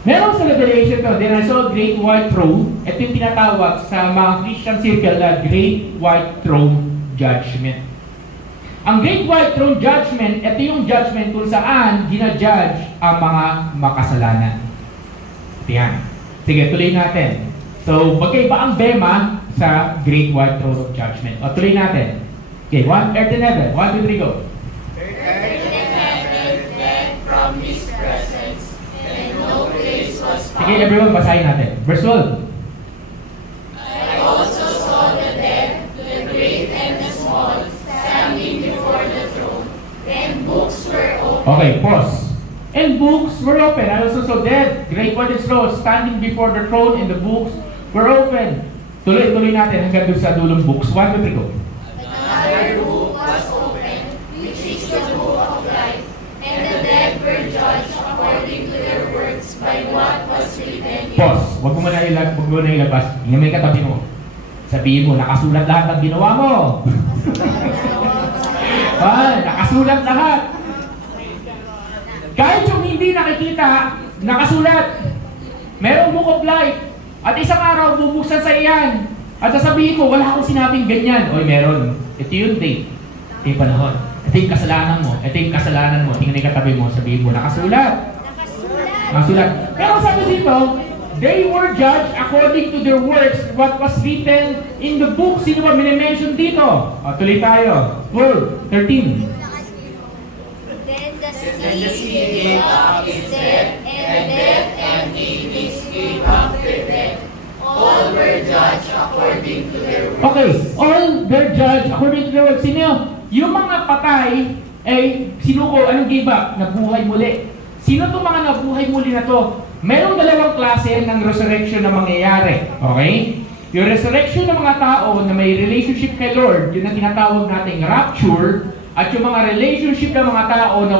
Meron sa Revelation ko, then I saw a great white throne. Ito yung tinatawag sa mga Christian circle na Great White Throne Judgment. Ang Great White Throne Judgment, ito yung judgment kung saan ginajudge ang mga makasalanan. Ito yan. Sige, tuloy natin. So, magkaiba ang Bema sa Great White Throne of Judgment. O, tuloy natin. Okay, earth and heaven. 1, 2, 3, go. Earth and heaven fled from His presence, and no place was found. Sige, everyone, basahin natin. Verse 12. I also saw the dead, the great and the small, standing before the throne, and books were opened. Okay, pause. And books were open. I also saw dead, great white throne standing before the throne, and the books were open. Tuloy natin hanggang doon sa dulong books. 1, 2, 3, go. Another book was opened, which is the book of life, and the dead were judged according to their works by what was written in. Pause. Huwag mo na ilabas. Yung may katabi mo. Sabihin mo, nakasulat lahat ng ginawa mo. Nakasulat lahat. Kahit yung hindi nakikita, nakasulat. Merong book of life. At isang araw, bubuksan sa iyan. At sasabihin ko, wala akong sinabing ganyan. Oy, meron. Ito yung date. Ito yung panahon. Ito yung kasalanan mo. Ito yung kasalanan mo. Tingnan yung katabi mo. Sabihin mo, nakasulat. Nakasulat. Pero sabi dito, they were judged according to their works, what was written in the book. Sino ba minimension dito? Tuloy tayo. 13. Then the sea gave up its dead, and death and Hades gave up their dead. All were judged according to their works. Okay, all were judged according to their works. Sino? Yung mga patay, sinuko, anong give up? Nabuhay muli. Sino itong mga nabuhay muli na to? Merong dalawang klase ng resurrection na mangyayari. Okay? Yung resurrection ng mga tao na may relationship kay Lord, yun ang tinatawag nating rapture. At yung mga relationship ng mga tao na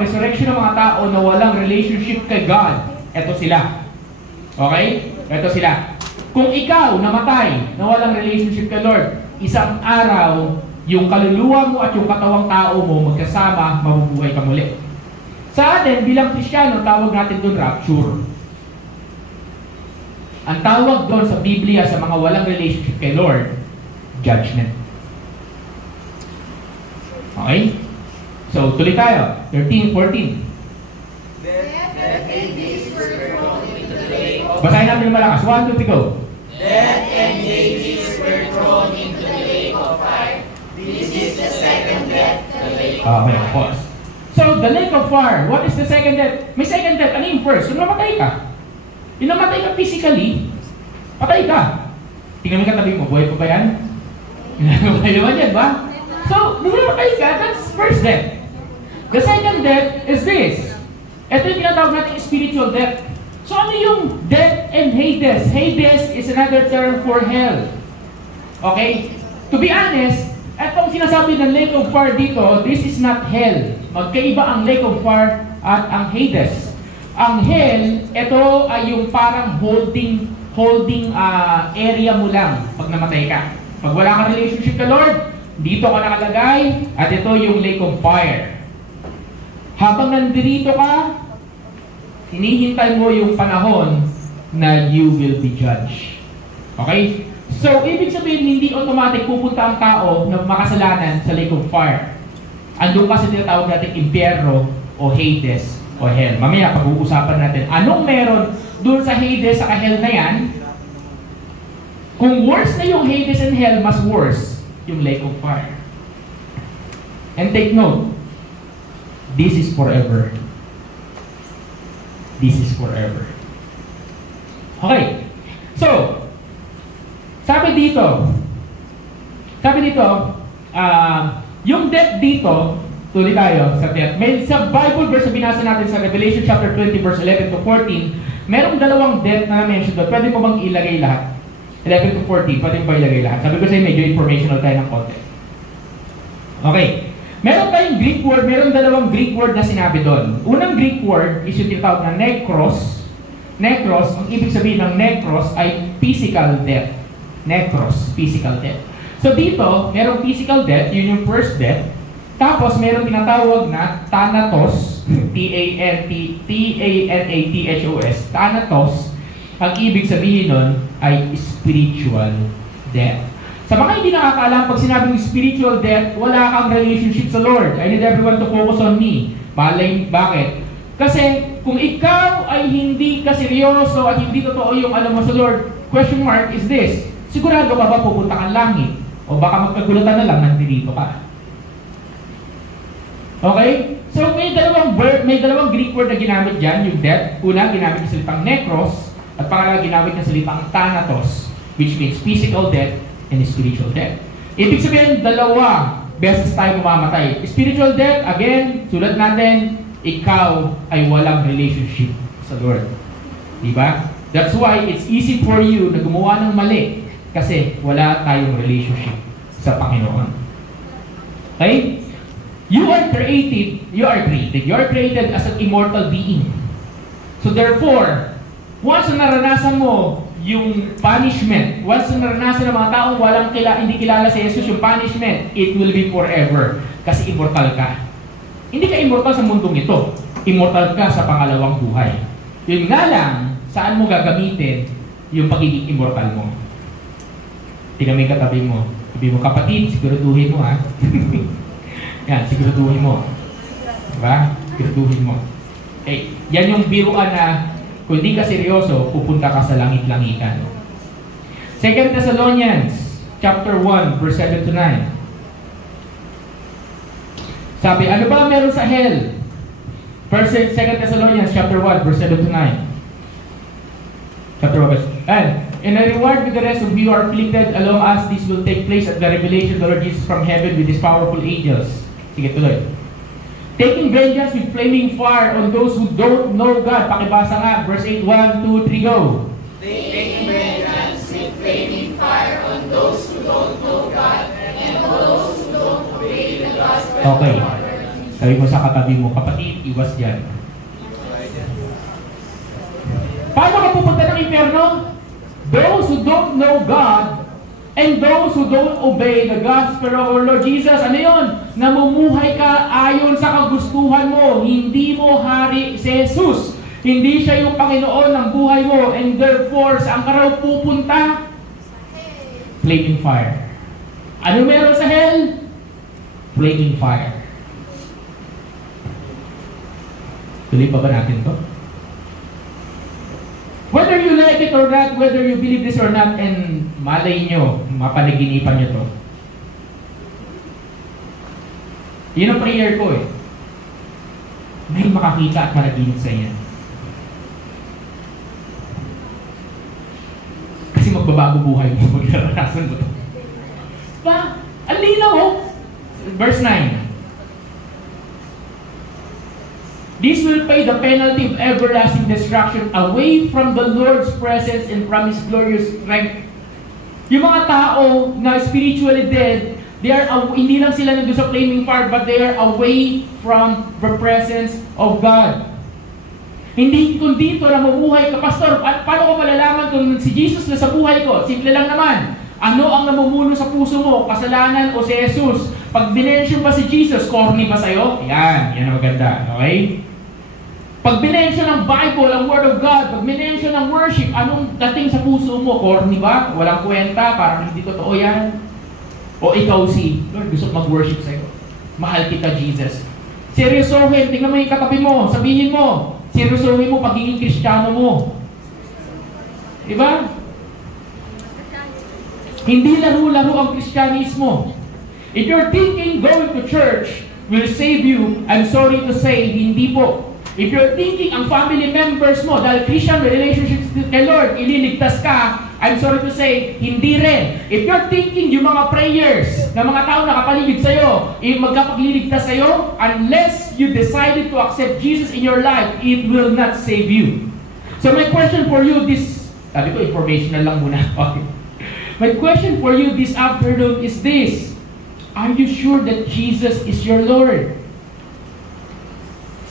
resurrection ng mga tao na walang relationship kay God. Ito sila. Okay? Ito sila. Kung ikaw namatay na walang relationship kay Lord, isang araw, yung kaluluwa mo at yung katawang tao mo magkasama, mabubuhay ka muli. Sa atin, bilang Kristiyano, tawag natin doon rapture. Ang tawag doon sa Biblia sa mga walang relationship kay Lord, judgment. Okay? So, tuloy tayo. 13, 14. Basahin natin ng malakas. 1, 2, 3, go. Death and Hades were thrown into the lake of fire. This is the second death, the lake of Okay, fire. pause. So, the lake of fire. What is the second death? May second death. Ano yung first? Yung namatay ka. Yung namatay ka physically, patay ka. Tingnan mo yung katabi mo. Buhay pa ba yan? Buhay naman yan, ba? So, nung namatay ka, that's first death. The second death is this. Ito yung tinatawag natin spiritual death. So, ano yung death and Hades? Hades is another term for hell. Okay? To be honest, etong sinasabi ng lake of fire dito, this is not hell. Magkaiba ang lake of fire at ang Hades. Ang hell, ito ay yung parang holding area mo lang pag namatay ka. Pag wala kang relationship ka Lord, dito ka nakalagay at ito yung lake of fire. Habang nandito ka, hinihintay mo yung panahon na you will be judged. Okay? So, ibig sabihin, hindi automatic pupunta ang tao na makasalanan sa lake of fire. Andun kasi tinatawag natin impyerno o Hades o hell. Mamaya, pag-uusapan natin anong meron doon sa Hades, sa hell na yan. Kung worse na yung Hades and hell, mas worse yung lake of fire. And take note, this is forever. This is forever. Okay. So, sabi dito, yung debt dito, tuloy tayo sa debt. May sa Bible verse na binasa natin sa Revelation chapter 20 verse 11 to 14, merong dalawang debt na na-mention doon. Pwede mo bang ilagay lahat? 11 to 14, pwede mo ba ilagay lahat? Sabi ko sa'yo, medyo informational tayo ng konti. Okay. Meron tayong Greek word, meron dalawang Greek word na sinabi doon. Unang Greek word is yung tinatawag na nekros. Nekros, ang ibig sabihin ng nekros ay physical debt. Nekros, physical debt. So dito, merong physical debt, yun yung first debt. Tapos merong tinatawag na thanatos, T-A-N-A-T-H-O-S, thanatos. Ang ibig sabihin nun ay spiritual debt. Sa mga hindi nakakaalam, pag sinabing spiritual debt, wala kang relationship sa Lord. I need everyone to focus on me. Bakit? Kasi kung ikaw ay hindi ka seryoso at hindi totoo yung alam mo sa Lord, question mark is this, sigurado ka ba pupunta kang langit? O baka magkagulatan na lang nandito ka? Okay? So may dalawang Greek word na ginamit dyan, yung debt. Una, ginamit yung salitang nekros, at pangalawa, ginamit yung salitang thanatos, which means physical debt and spiritual debt. Ibig sabihin, dalawa beses tayo mamamatay. Spiritual debt, again, sulat natin, ikaw ay walang relationship sa Lord. Diba? That's why it's easy for you na gumawa ng mali kasi wala tayong relationship sa Panginoon. Okay? You are created as an immortal being. So therefore, once na naranasan mo yung punishment, once na naranasan ng mga taong hindi kilala si Jesus yung punishment, it will be forever. Kasi immortal ka. Hindi ka immortal sa mundong ito. Immortal ka sa pangalawang buhay. Yun nga lang, saan mo gagamitin yung pagiging immortal mo? Tingnan mo yung katabi mo. Sabi mo, kapatid, siguraduhin mo ha. Yan, siguraduhin mo. Diba? Siguraduhin mo. Okay, yan yung biruan na kung hindi ka seryoso, pupunta ka sa langit-langitan. 2 Thessalonians chapter 1, verse 7 to 9. Sabi, ano ba meron sa hell? 2 Thessalonians chapter 1, verse 7 to 9. Chapter 1, verse. And a reward with the rest of you are afflicted along as this will take place at the revelation of the Lord Jesus from heaven with his powerful angels. Sige, tuloy. Taking vengeance with flaming fire on those who don't know God. Pakibasa nga, verse 8, 1, 2, 3, go. Taking vengeance with flaming fire on those who don't know God and those who don't obey the gospel. Okay. Sabi mo sa katabi mo, kapatid, iwas dyan. Paano ka pupunta ng impyerno? Those who don't know God and those who don't obey the gospel of our Lord Jesus. Ano yun? Namumuhay ka ayon sa kagustuhan mo. Hindi mo hari si Jesus. Hindi siya yung Panginoon ng buhay mo. And therefore, saan ka raw pupunta? Flaming fire. Ano meron sa hell? Flaming fire. Tuloy pa ba natin to? Whether you like it or not, whether you believe this or not, and malay nyo, mapanaginipan nyo to. Yun ang prayer ko eh. May makakita at managinip sa inyo. Kasi magbabago buhay mo, magdaranasan mo to. Ba? Ang linaw oh. Verse 9. This will pay the penalty of everlasting destruction away from the Lord's presence and from His glorious strength. Yung mga tao na spiritually dead, hindi lang sila nandun sa flaming fire, but they are away from the presence of God. Hindi kung dito na mabuhay ka, Pastor, paano ko malalaman kung si Jesus na sa buhay ko? Simple lang naman. Ano ang namumuno sa puso mo? Kasalanan o si Jesus? Pag binention ba si Jesus, corny ba sa'yo? Yan ang maganda. Okay? Pag binention ng Bible, ang Word of God, pag binention ng worship, anong dating sa puso mo? Corny ba? Walang kwenta? Parang hindi totoo yan? O ikaw Lord, gusto ko mag-worship sa'yo. Mahal kita, Jesus. Seryosohin, tingnan mo yung katabi mo, sabihin mo, seryosohin mo pagiging Kristiyano mo. Diba? Hindi laro-laro ang Kristyanismo. If you're thinking going to church will save you, I'm sorry to say, hindi po. If you're thinking ang family members mo, dahil Christian may relationships kay Lord, ililigtas ka, I'm sorry to say, hindi rin. If you're thinking yung mga prayers ng mga tao nakapaligid sa'yo, magkapagliligtas sa'yo, unless you decided to accept Jesus in your life, it will not save you. So my question for you sabi ko, informational lang muna. Okay. My question for you this afternoon is this. Are you sure that Jesus is your Lord?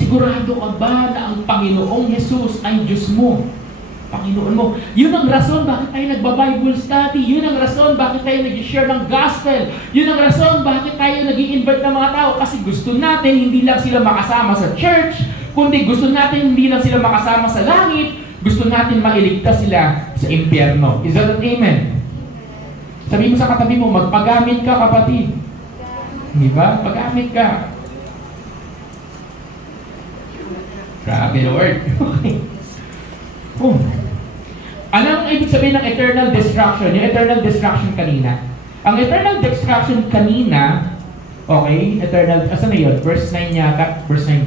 Sigurado ka ba na ang Panginoong Jesus ay Diyos mo? Panginoon mo. Yun ang rason bakit tayo nagba-Bible study. Yun ang rason bakit tayo nag-share ng gospel. Yun ang rason bakit tayo nag-i-invite ng mga tao. Kasi gusto natin hindi lang sila makasama sa church, kundi gusto natin hindi lang sila makasama sa langit, gusto natin mailigtas sila sa impyerno. Is that an amen? Sabi mo sa katabi mo, magpagamit ka, kapatid. Di ba? Paggamit ka. Grabe, Lord. Okay. Oh. Anong ibig sabihin ng eternal destruction? Yung eternal destruction kanina. Ang eternal destruction kanina, okay, eternal, asan na yun? Verse 9 yata. Verse 9.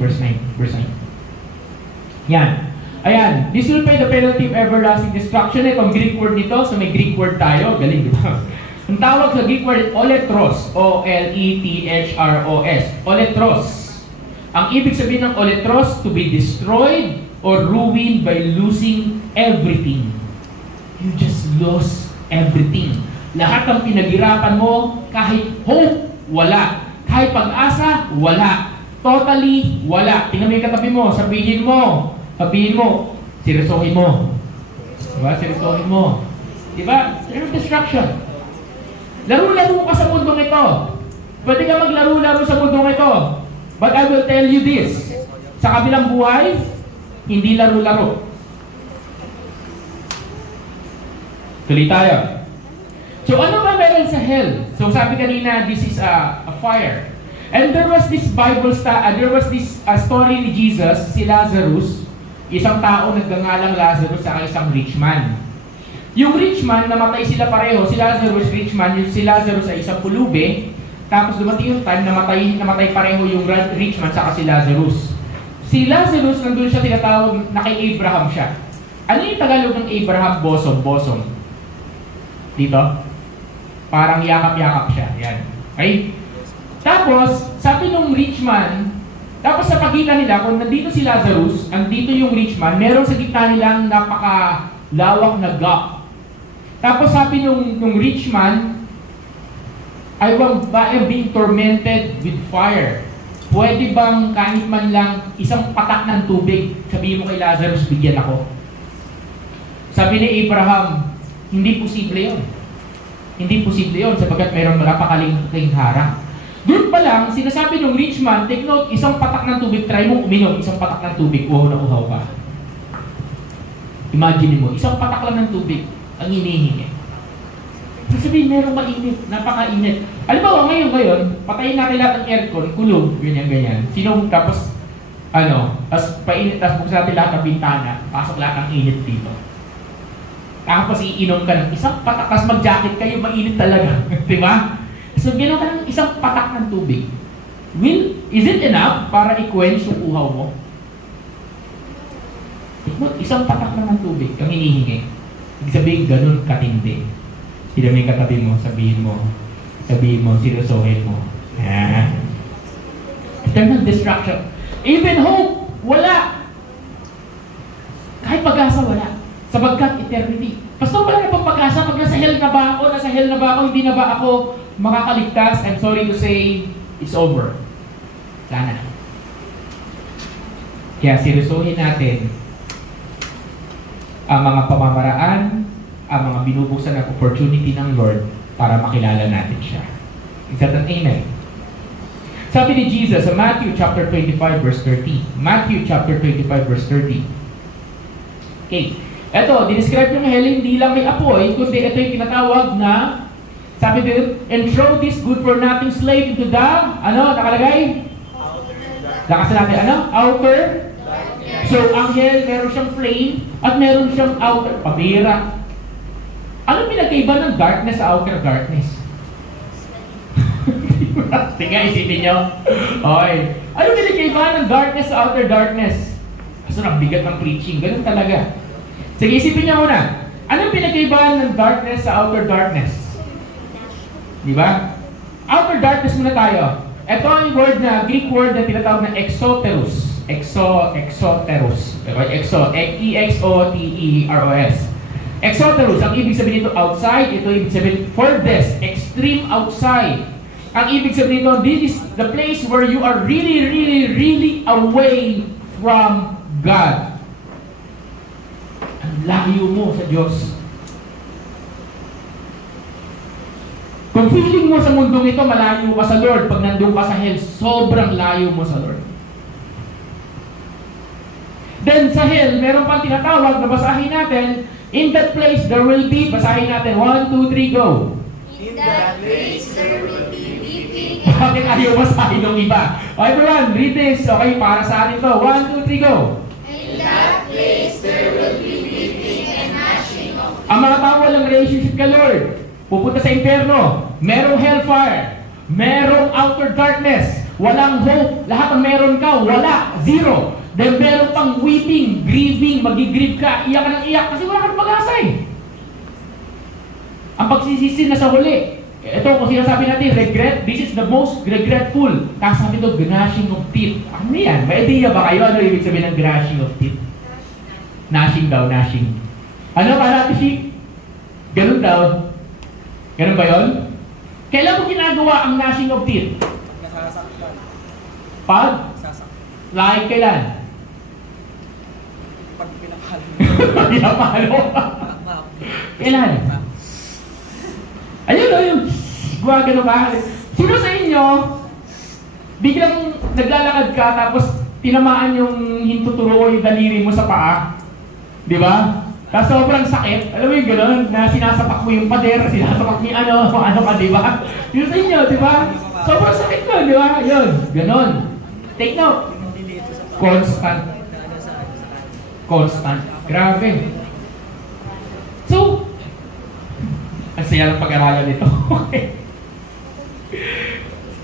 Yan. Ayan. This will pay the penalty of everlasting destruction. Itong Greek word nito, so may Greek word tayo. Galing, di ba? Ang tawag sa Greek word, oletros. O-L-E-T-H-R-O-S. Oletros. Ang ibig sabihin ng oletros, to be destroyed or ruined by losing everything. You just lost everything. Lahat ng pinaghirapan mo, kahit hope, wala. Kahit pag-asa, wala. Totally, wala. Tingnan mo yung katabi mo, sabihin mo, seryosohin mo. Diba? Seryosohin mo. Diba? There's destruction. Laro-laro ka sa mundong ito. Pwede ka maglaro-laro sa mundong ito. But I will tell you this. Sa kabilang buhay, hindi laro-laro. Tuloy tayo. So ano ba meron sa hell? So sabi kanina, this is a fire. And there was this story ni Jesus, si Lazarus, isang tao nagngangalang Lazarus sa isang rich man. Yung rich man, namatay sila pareho. Si Lazarus, rich man, si Lazarus ay isang pulube. Tapos dumating yung time, namatay pareho yung rich man saka si Lazarus. Si Lazarus, nandun siya tinatawag na kay Abraham siya. Ano yung Tagalog ng Abraham? Bosom. Dito? Parang yakap-yakap siya. Yan. Okay? Tapos, sabi nung rich man, tapos sa pagitan nila, kung nandito si Lazarus, andito yung rich man, meron sa gitna nilang napakalawak na gap. Tapos sabi nung rich man, I am being tormented with fire. Pwede bang kahit man lang isang patak ng tubig, sabihin mo kay Lazarus, bigyan ako. Sabi ni Abraham, hindi posible yun. Hindi posible yun sapagkat mayroong napakaling harang. Doon pa lang, sinasabi ng rich man, take note, isang patak ng tubig, try mong uminom, isang patak ng tubig, uhaw na uhaw ka. Imagine mo, isang patak lang ng tubig, ang hinihingi. Sabihin, merong mainit, napakainit. Alam ba, ngayon, patayin natin lahat ng aircon, kulog, ganyan. Tapos painit, tapos buksan natin lahat ng bintana, pasok lahat ng init dito. Tapos iinom ka ng isang patak, tapos mag-jacket kayo, mainit talaga. Diba? So, gano'n ka ng isang patak ng tubig. Is it enough para i-quench yung uhaw mo? Isang patak lang ng tubig, kang hinihingi. Ibig sabihin, ganun katindi. Sila may katabi mo, sabihin mo, sinusohin mo. Eternal destruction. Even hope, wala. Kahit pag-asa, wala. Sabagkat eternity. Pastor, wala na pang pag-asa. Pag nasa hell na ba ako, hindi na ba ako makakaligtas? I'm sorry to say, it's over. Sana. Kaya sinusuhin natin ang mga pamamaraan, ang mga binubuksan na opportunity ng Lord para makilala natin siya. Is that an amen? Sabi ni Jesus sa Matthew chapter 25 verse 30. Matthew chapter 25 verse 30. Okay. Ito, dinescribe yung hell, hindi lang may apoy, kundi ito yung tinatawag na, sabi dito, and throw this good for nothing slave into the, nakalagay? Lakasan natin, outer. So, ang hell, meron siyang flame, at meron siyang outer, pabira. Ano pinagkaiba ng darkness sa outer darkness? Tingnan, isipin nyo. Okay. Ano pinagkaiba ng darkness sa outer darkness? Kaso ang bigat ng preaching, ganun talaga. Sige, isipin nyo muna. Anong pinagkaibahan ng darkness sa outer darkness? Di ba? Outer darkness muna tayo. Ito ang word na, Greek word na tinatawag na exoteros. Exoteros. E-X-O-T-E-R-O-S. Exoteros. Ang ibig sabihin nito outside. Ito ibig sabihin furthest. Extreme outside. Ang ibig sabihin nito, this is the place where you are really, really, really away from God. Ang layo mo sa Diyos. Kung feeling mo sa mundong ito, malayo ka sa Lord. Pag nandun ka sa hell, sobrang layo mo sa Lord. Then sa hell, meron pang tinatawag na basahin natin, in that place there will be, basahin natin, 1, 2, 3, go. In that place there will be weeping Bakit ayaw basahin ng iba? Okay, everyone, read this. Okay, para sa atin to. 1, 2, 3, go. In that place there will be weeping and gnashing of Ang mga tao walang relationship kay Lord, pupunta sa impyerno, merong hellfire, merong outer darkness, walang hope, lahat ng meron ka, wala, zero. Then meron pang weeping, grieving, magigrieve ka, iyak ka ng iyak, kasi wala kang pag-asa eh. Ang pagsisisi na sa huli, ito kung sinasabi natin, regret, this is the most regretful. Tapos sabi ito, gnashing of teeth. Ano yan? May idea ba kayo? Ano ibig sabihin ng gnashing of teeth? Gnashing daw, gnashing. Ano ka natin, Sheik? Ganun daw. Ganun ba yun? Kailan mo ginagawa ang gnashing of teeth? Nasasaktan. Pag? Nasasaktan. Like kailan? Pag pinapalo. Pinapalo? Kailan? Ayun, ayun. Gumagano ka. Sino sa inyo, biglang naglalakad ka tapos tinamaan yung hintuturo o yung daliri mo sa paa? Di ba? Tapos sobrang sakit. Alam mo yung gano'n, na sinasapak mo yung pader, sinasapak mo yung ano ka, di ba? Yun sa inyo, di ba? Sobrang sakit mo, di ba? Yun, gano'n. Take note. Constant. Constant. Grabe. So, ang saya ng pag-aralan nito.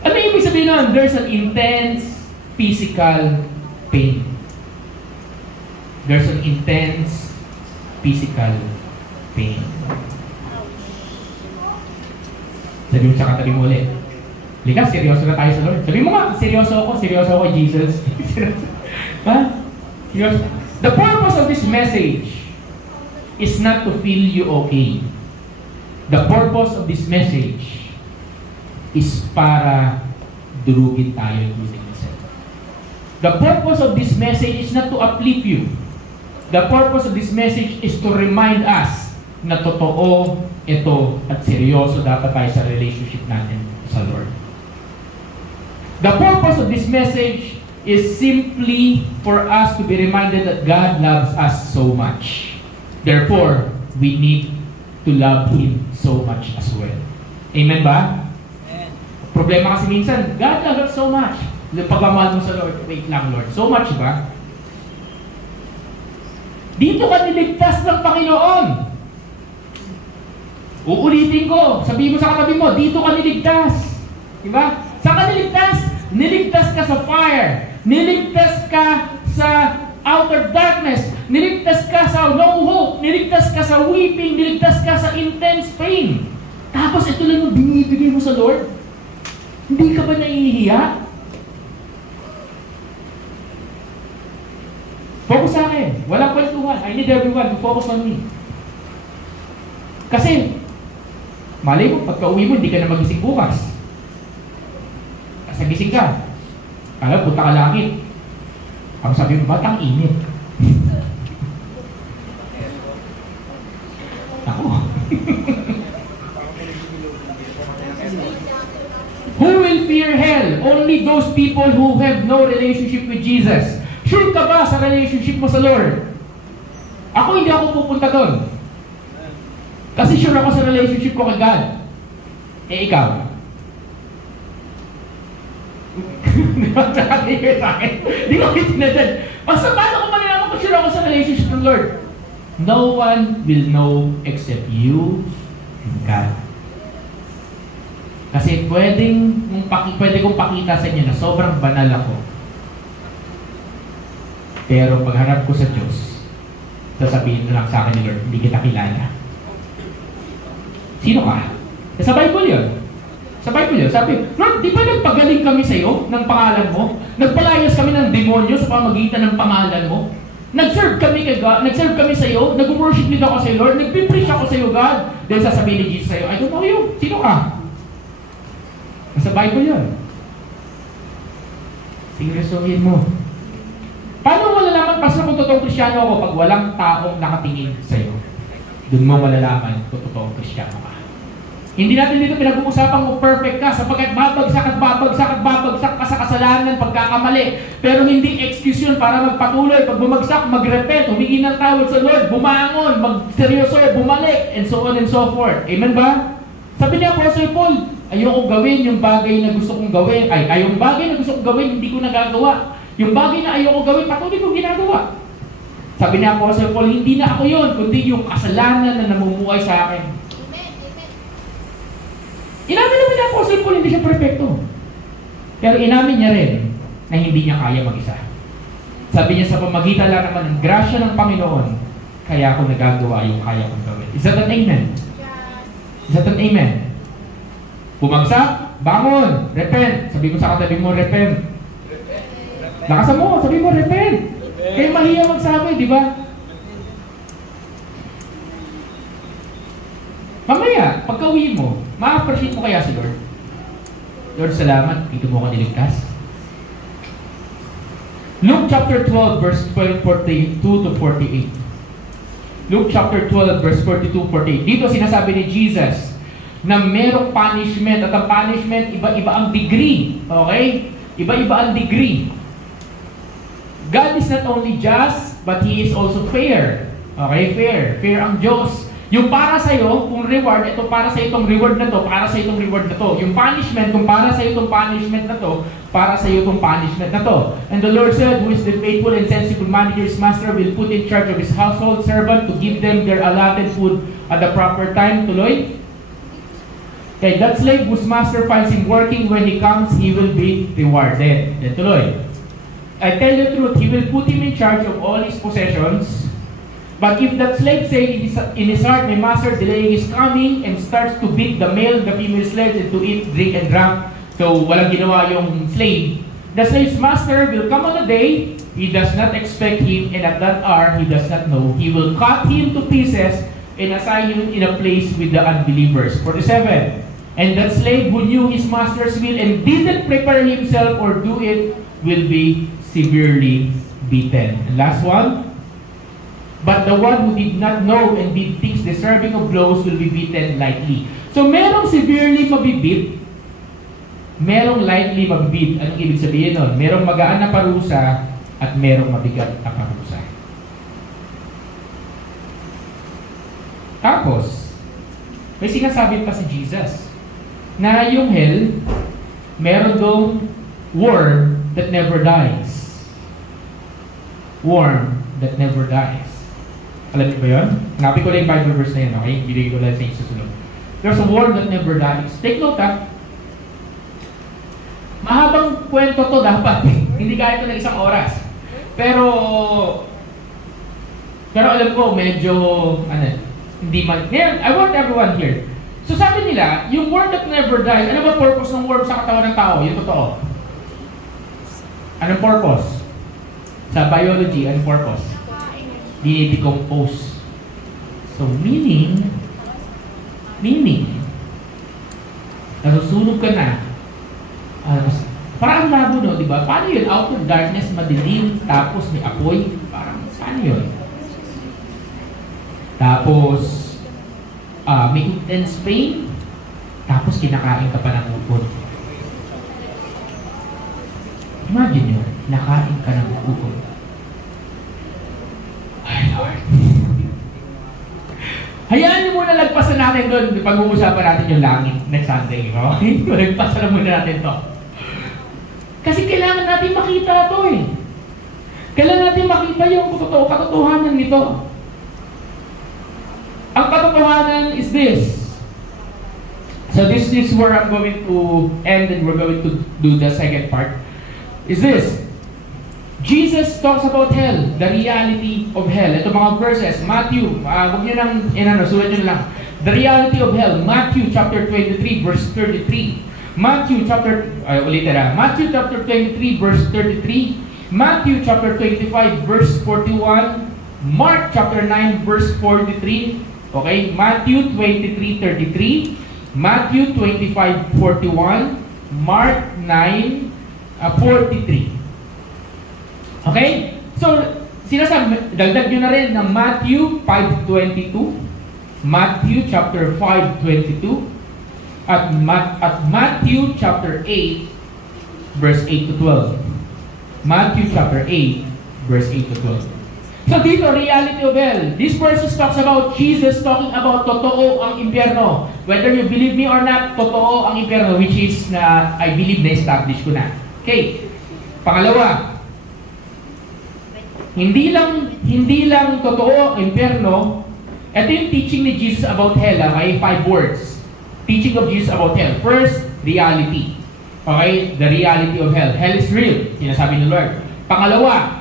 Ano ibig sabihin nun? There's an intense physical pain. There's an intense physical pain. Sabi mo sa katabi mo ulit. Lika, seryoso na tayo sa Lord. Sabi mo nga, seryoso ako, Jesus. Ha? Seryoso. The purpose of this message is not to feel you okay. The purpose of this message is para durugin tayo, including myself. The purpose of this message is not to uplift you. The purpose of this message is to remind us na totoo ito at seryoso dapat tayo sa relationship natin sa Lord. The purpose of this message is simply for us to be reminded that God loves us so much. Therefore, we need to love Him so much as well. Amen ba? Amen. Problema kasi minsan, God loves us so much. Pagmamahal mo sa Lord, wait lang Lord. So much ba? Dito ka niligtas ng Panginoon. Uulitin ko. Sabihin mo sa katabi mo, dito ka niligtas. Diba? Saan ka niligtas? Niligtas ka sa fire. Niligtas ka sa outer darkness. Niligtas ka sa no hope. Niligtas ka sa weeping. Niligtas ka sa intense pain. Tapos ito lang yung binibigay mo sa Lord? Hindi ka ba naiihiya? Focus sa akin. Walang kwentuhan. I need everyone to focus on me. Kasi, malay mo, pagka uwi mo, hindi ka na magising bukas. Kasi gising ka. Kaya, punta ka langit. Ang sabi mo, ba't ang init? Ako. Who will fear hell? Only those people who have no relationship with Jesus. Sure ka ba sa relationship mo sa Lord? Ako hindi ako pupunta doon. Kasi sure ako sa relationship ko kay God. Eh ikaw? Di ba nakakigay sa akin? Di ko itinadad. Basta paano ko malalaman kung sure ako sa relationship ng Lord? No one will know except you and God. Kasi pwede kong pakita sa inyo na sobrang banal ako. Pero pagharap ko sa Diyos, sasabihin mo lang sa akin ni Lord, hindi kita kilala. Sino ka? Sa Bible yun. Sa Bible yun. Sabi, Lord, di ba nagpagaling kami sa iyo ng pangalan mo? Nagpalayas kami ng demonyo sa pamagitan ng pangalan mo? Nag-serve kami kay God, nag-serve kami sa iyo, nag-worship din ako sa iyo, Lord, nag-preach ako sa iyo, God. Then sasabihin ni Jesus sa iyo, I don't know you. Sino ka? Sa Bible yun. Seryosohin mo. Paano mo malalaman, Pastor, kung totoong Kristiyano ako pag walang taong nakatingin sa iyo? Doon mo malalaman kung totoong Kristiyano ka. Hindi natin dito pinag-uusapan kung perfect ka sapagkat babagsak ka sa kasalanan, pagkakamali. Pero hindi excuse yun para magpatuloy. Pag bumagsak, mag-repent, humingi ng tawad sa Lord, bumangon, magseryoso, bumalik, and so on and so forth. Amen ba? Sabi ni Apostle Paul, ayoko gawin yung bagay na gusto kong gawin. Yung bagay na gusto kong gawin, hindi ko nagagawa. Yung bagay na ayoko gawin, patuloy kong ginagawa. Sabi ni Apostle Paul, hindi na ako yun, kundi yung kasalanan na namumuhay sa akin. Inamin naman ni Apostle Paul, hindi siya perfecto. Pero inamin niya rin na hindi niya kaya mag-isa. Sabi niya sa pamagitan lang naman ng grasya ng Panginoon, kaya ako nagagawa yung kaya kong gawin. Is that an amen? Is that an amen? Bumagsak, bangon, repent. Sabi mo sa katabi mo, repent. Lakasan mo, sabi mo, repent. Kaya mahiya magsabi, di ba? Mamaya, pagka-uwi mo, ma-appreciate mo kaya si Lord. Lord, salamat, dito mo ako niligtas. Luke chapter 12, verse 42 to 48. Luke chapter 12, verse 42-48. Dito sinasabi ni Jesus na merong punishment at ang punishment, iba-iba ang degree. Okay? Iba-iba ang degree. God is not only just, but He is also fair. Okay? Fair. Fair ang Diyos. Yung para sa'yo, kung reward, ito para sa'yo itong reward na to, para sa'yo itong reward na to. Yung punishment, kung para sa'yo itong punishment na to, para sa'yo itong punishment na to. And the Lord said, who is the faithful and sensible manager, his master will put in charge of his household servant to give them their allotted food at the proper time. Tuloy. Okay, that slave whose master finds him working, when he comes, he will be rewarded. Then tuloy. I tell you the truth, he will put him in charge of all his possessions. But if that slave say in his heart, my master delaying his coming, and starts to beat the male, the female slaves, and to eat, drink, and drink, so walang ginawa yung slave, the slave's master will come on a day, he does not expect him, and at that hour, he does not know. He will cut him to pieces and assign him in a place with the unbelievers. 47. And that slave who knew his master's will and didn't prepare himself or do it will be severely beaten. And last one. But the one who did not know and did things deserving of blows will be beaten lightly. So merong severely mabibit, merong lightly mabibit. Anong ibig sabihin nun? Merong magaan na parusa at merong mabigat na parusa. Tapos, may sinasabi pa si Jesus na yung hell, meron dong worm that never dies. Worm that never dies. Alam niyo ba yun? Hanapin ko lang yung Bible verse na yun, okay? Bibigay ko lang sa inyo susunod. There's a worm that never dies. Take note, ha? Mahabang kwento to dapat. Hindi kaya ito ng isang oras. Pero alam ko, medyo, hindi man. Ngayon, I want everyone here. So sabi nila, yung worm that never dies, ano ba purpose ng worm sa katawan ng tao? Yung totoo. Anong purpose? Sa biology, anong purpose? Decompose. So meaning, nasusunog ka na. Parang ang labo, no, di ba? Paano yun? Out of darkness, madilim, tapos may apoy. Parang, paano yun? Tapos, may intense pain, tapos kinakain ka pa ng upod. Imagine nyo, kinakain ka ng upod. Ay, Lord. Hayaan niyo muna lagpasan natin doon. Pag-uusapan natin yung langit next Sunday. Okay? Lagpasan na muna natin to. Kasi kailangan natin makita to eh. Kailangan natin makita yung katotohanan nito. Ang katotohanan is this. So this is where I'm going to end and we're going to do the second part. Is this. Jesus talks about hell, the reality of hell. Ito mga verses, Matthew, huwag nyo nang, sulat nyo lang. The reality of hell, Matthew chapter 23, verse 33. Matthew chapter 23, verse 33. Matthew chapter 25, verse 41. Mark chapter 9, verse 43. Okay, Matthew 23:33. Matthew 25:41. Mark 9:43. Okay? So, dagdag nyo na rin ng Matthew 5:22, Matthew chapter 5:22, at Matthew chapter 8, verse 8 to 12. Matthew chapter 8, verse 8 to 12. So dito, reality of hell. This verse talks about Jesus talking about totoo ang impyerno. Whether you believe me or not, totoo ang impyerno, which is na I believe na-establish ko na. Okay. Pangalawa, hindi lang totoo ang impyerno. Ito yung teaching ni Jesus about hell. Okay? 5 words. Teaching of Jesus about hell. First, reality. Okay? The reality of hell. Hell is real. Sinasabi ni Lord. Pangalawa,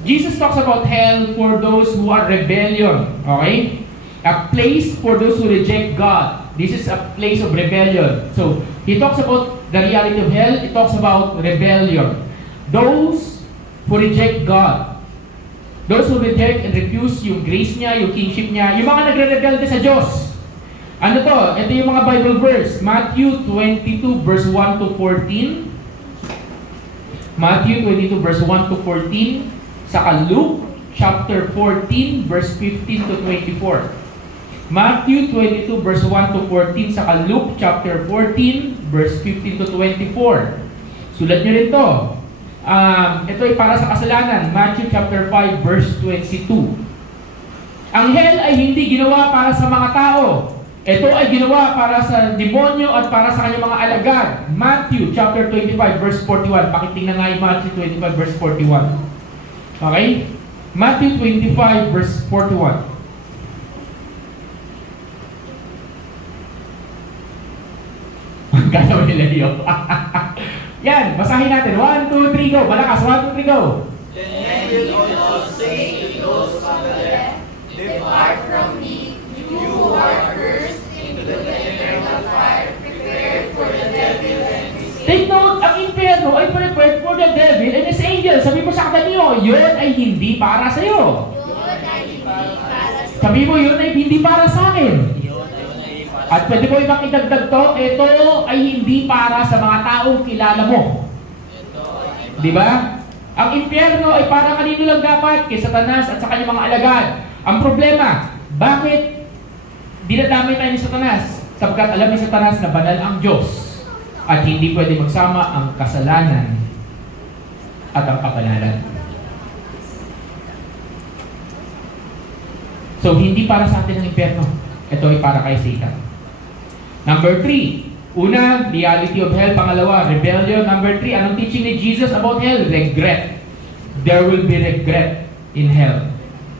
Jesus talks about hell for those who are rebellion. Okay? A place for those who reject God. This is a place of rebellion. So, He talks about the reality of hell. He talks about rebellion. Those who reject God. Those who reject and refuse yung grace niya, yung kingship niya, yung mga nagre-rebelde sa Diyos. Ano to? Ito yung mga Bible verse. Matthew 22 verse 1 to 14. Matthew 22 verse 1 to 14. Saka Luke chapter 14 verse 15 to 24. Matthew 22 verse 1 to 14. Saka Luke chapter 14 verse 15 to 24. Sulat nyo rin to. Ito ay para sa kasalanan. Matthew chapter 5 verse 22. Ang hell ay hindi ginawa para sa mga tao. Ito ay ginawa para sa demonyo at para sa kanyang mga alagad. Matthew chapter 25 verse 41. Pakitingnan nga yung Matthew 25 verse 41. Okay? Matthew 25 verse 41. Kaya mo nila yun. Yan, basahin natin. 1, 2, 3, go. Malakas. 1, 2, 3, go. Then will also say to those on the left, Depart from me, you who are cursed, into the eternal fire, prepared for the devil and his angels. Take note, ang impyerno ay prepared for the devil and his angels. Sabi mo sa kanyo, yun ay hindi para sa'yo. Yun ay hindi para sa Sabi mo, yun ay hindi para sa akin. At pwede mo ibang idagdag to, ito ay hindi para sa mga taong kilala mo. Di ba? Ang impyerno ay para kanino lang dapat? Kay Satanas at sa kanyang mga alagad. Ang problema, bakit dinadamay tayo ni Satanas? Sapagkat alam ni Satanas na banal ang Diyos at hindi pwede magsama ang kasalanan at ang kapanalan. So, hindi para sa atin ang impyerno. Ito ay para kay Satan. Number 3, una, reality of hell. Pangalawa, rebellion. Number 3, anong teaching ni Jesus about hell? Regret. There will be regret in hell.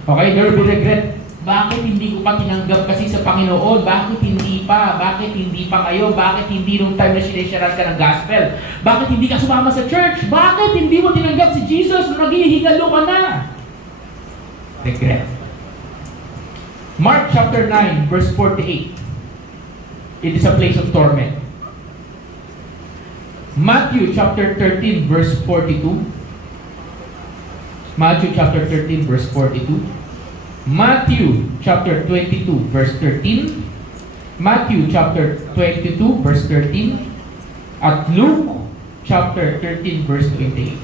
Okay, there will be regret. Bakit hindi ko pa tinanggap kasi sa Panginoon? Bakit hindi pa? Bakit hindi pa kayo? Bakit hindi nung time na sinesharan ka ng gospel? Bakit hindi ka sumama sa church? Bakit hindi mo tinanggap si Jesus nung naghihigalo ka na? Regret. Mark chapter 9, verse 48. It is a place of torment. Matthew chapter 13 verse 42. Matthew chapter 13 verse 42. Matthew chapter 22 verse 13. Matthew chapter 22 verse 13. At Luke chapter 13 verse 28.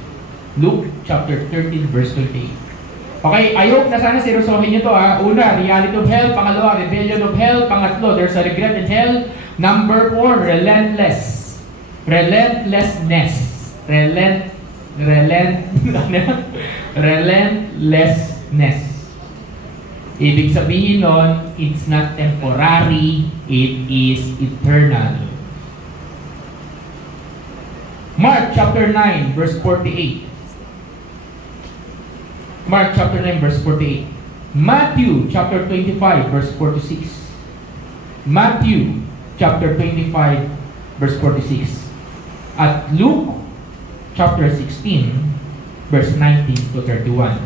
Luke chapter 13 verse 28. Okay, I hope na sana seryosohin nyo to ha. Una, reality of hell. Pangalawa, rebellion of hell. Pangatlo, there's a regret in hell. Number 4, relentless. Relentlessness. Relentlessness. Ibig sabihin nun, it's not temporary, it is eternal. Mark chapter 9, verse 48. Mark chapter 9 verse 48. Matthew chapter 25 verse 46. Matthew chapter 25 verse 46. At Luke chapter 16 verse 19 to 31.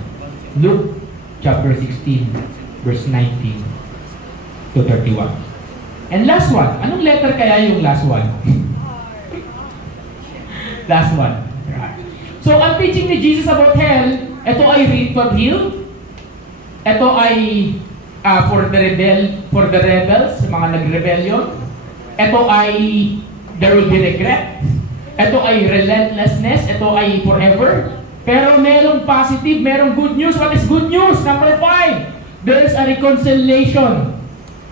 Luke chapter 16, verse 19 to 31. And last one, anong letter kaya yung last one? Last one. So, ang teaching ni Jesus about hell, ito ay ritual hill. Ito ay for the rebels, mga nag-rebellion. Ito ay there will be regret. Ito ay relentlessness. Ito ay forever. Pero merong positive, merong good news. What is good news? Number 5, there's a reconciliation.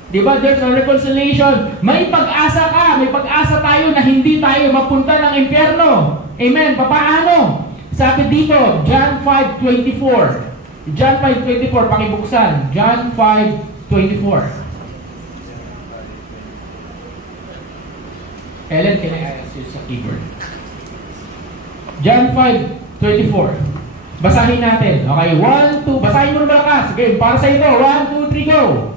Diba? There's a reconciliation. May pag-asa ka. May pag-asa tayo na hindi tayo mapunta ng impyerno. Amen. Papaano? Sabi dito, John 5:24. John 5:24, pakibuksan. John 5:24. Ellen, can I ask you sa keyboard? John 5:24. Basahin natin. Okay, 1, 2. Basahin mo na malakas. Okay, para sa ito. 1, 2, 3, go.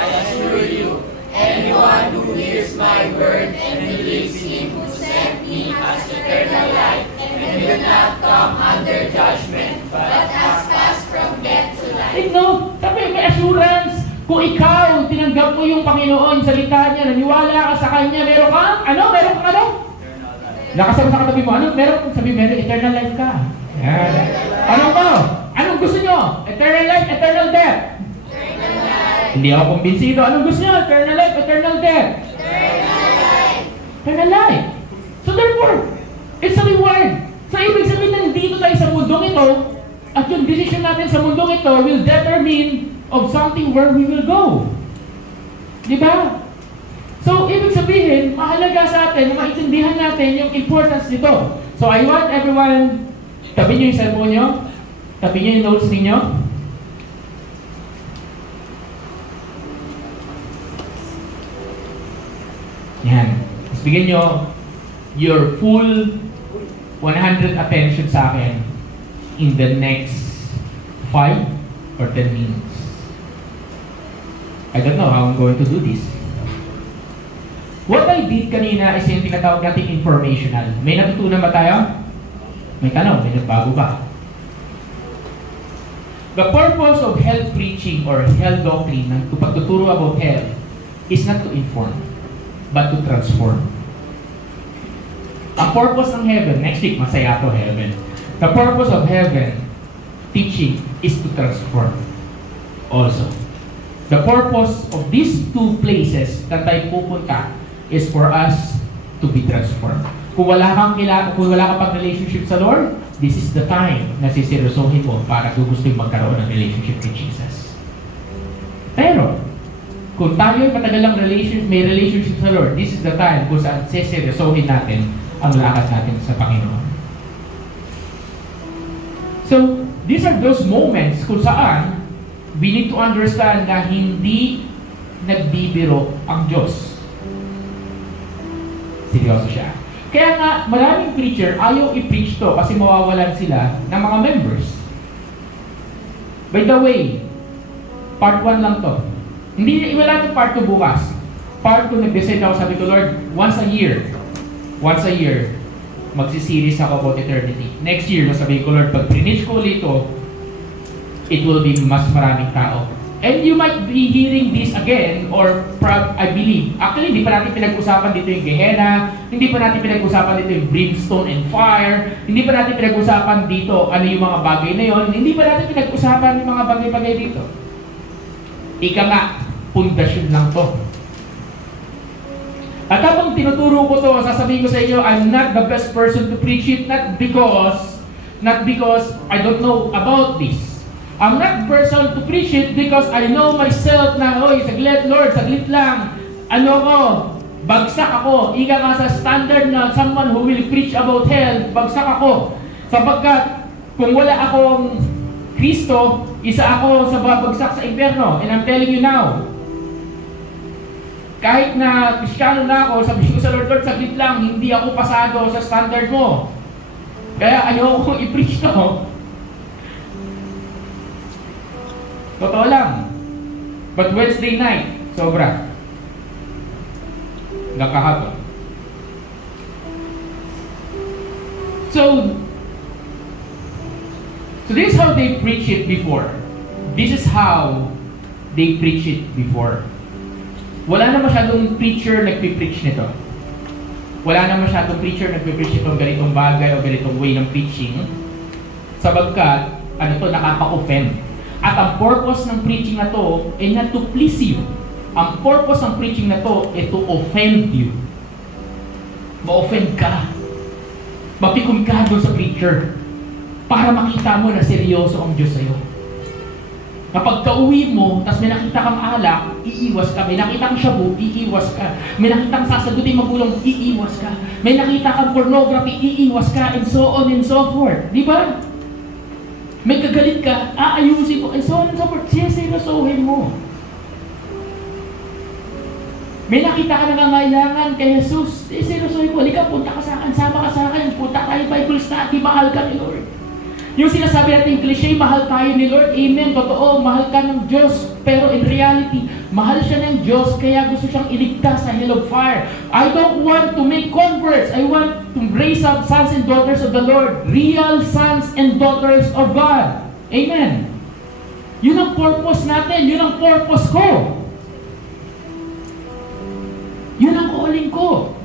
I assure you, anyone who hears my word and believes him who sent me has eternal life and will not come under judgment, but has passed from death to life. Take note, sabi may assurance. Kung ikaw, tinanggap mo yung Panginoon, salita niya, naniwala ka sa Kanya, meron kang ano? Nakasama sa katabi mo, meron eternal life ka. Yan. Anong to? Anong gusto nyo? Eternal life, eternal death? Eternal life. Hindi ako kumbinsido. Anong gusto nyo? Eternal life, eternal death? Eternal life. Eternal life. So therefore, it's a reward. So ibig sabihin na dito tayo sa mundong ito, at yung decision natin sa mundong ito will determine of something where we will go. Diba? So, ibig sabihin, mahalaga sa atin na maintindihan natin yung importance nito. So, I want everyone, tabi nyo yung cellphone nyo, tabi nyo yung notes ninyo. Yan. Tapos bigyan nyo your full 100 attention sa akin in the next 5 or 10 minutes. I don't know how I'm going to do this. What I did kanina is yung tinatawag natin informational. May natutunan ba tayo? May tanong, may nagbago ba? The purpose of hell preaching or hell doctrine, ng pagtuturo about hell, is not to inform, but to transform. Ang purpose ng heaven, next week, masaya to heaven. The purpose of heaven teaching is to transform also. The purpose of these two places na tayo pupunta is for us to be transformed. Kung wala kang relationship sa Lord, this is the time na siseryosohin mo para gusto yung magkaroon ng relationship with Jesus. Pero, kung tayo ay matagal lang may relationship sa Lord, this is the time kung saan siseryosohin natin ang lakad natin sa Panginoon. So, these are those moments kung saan we need to understand na hindi nagbibiro ang Diyos. Seryoso siya. Kaya nga, maraming preacher ayaw i-preach to kasi mawawalan sila ng mga members. By the way, part 1 lang to. Hindi, wala ng part 2 bukas. Part 2, nag-decide ako, sabi ko, Lord, once a year, magsiseries ako about eternity. Next year, sabi ko, Lord, pag preach ko ulit ito, it will be mas maraming tao. And you might be hearing this again, or I believe, actually, hindi pa natin pinag-usapan dito yung Gehenna, hindi pa natin pinag-usapan dito yung brimstone and fire, hindi pa natin pinag-usapan dito ano yung mga bagay na yon, hindi pa natin pinag-usapan yung mga bagay-bagay dito. Ika nga, pundasyon lang to. At habang tinuturo ko to, sasabihin ko sa inyo, I'm not the best person to preach it, not because I don't know about this. I'm not the person to preach it because I know myself na, oy, saglit Lord, saglit lang. Bagsak ako. Ika nga sa standard na someone who will preach about hell, bagsak ako. Sapagkat kung wala akong Kristo, isa ako sa babagsak sa impyerno. And I'm telling you now, kahit na Kristiyano na ako, sabihin ko sa Lord, saglit lang, hindi ako pasado sa standard mo. Kaya ayaw ko i-preach to. Totoo lang. But Wednesday night, sobra. Hanggang kahapon. So, So this is how they preach it before. This is how they preach it before. Wala na masyadong preacher nagpipreach nito. Wala na masyadong preacher nagpipreach itong ganitong bagay o ganitong way ng preaching. Sabagkat, nakaka-offend. At ang purpose ng preaching na to ay not to please you. Ang purpose ng preaching na to ay to offend you. Ma-offend ka. Mapikon ka doon sa preacher. Para makita mo na seryoso ang Diyos sa'yo. Kapag kauwi mo, tas may nakita kang alak, iiwas ka. May nakita kang shabu, iiwas ka. May nakita kang sasagutin magulong, iiwas ka. May nakita kang pornography, iiwas ka, and so on and so forth. Di ba? May kagalit ka, aayusin mo, and so on and so forth. Siseryosohin mo. May nakita ka nangangailangan kay Jesus, siseryosohin mo. Halika, punta ka sa akin, sama ka sa akin, punta tayo Bible study, mahal ka ni Lord. Yung sinasabi natin cliche, mahal tayo ni Lord, amen, totoo, mahal ka ng Diyos. Pero in reality, mahal siya ng Diyos, kaya gusto siyang iligtas sa hell of fire. I don't want to make converts. I want to raise up sons and daughters of the Lord. Real sons and daughters of God. Amen. Yun ang purpose natin. Yun ang purpose ko. Yun ang calling ko.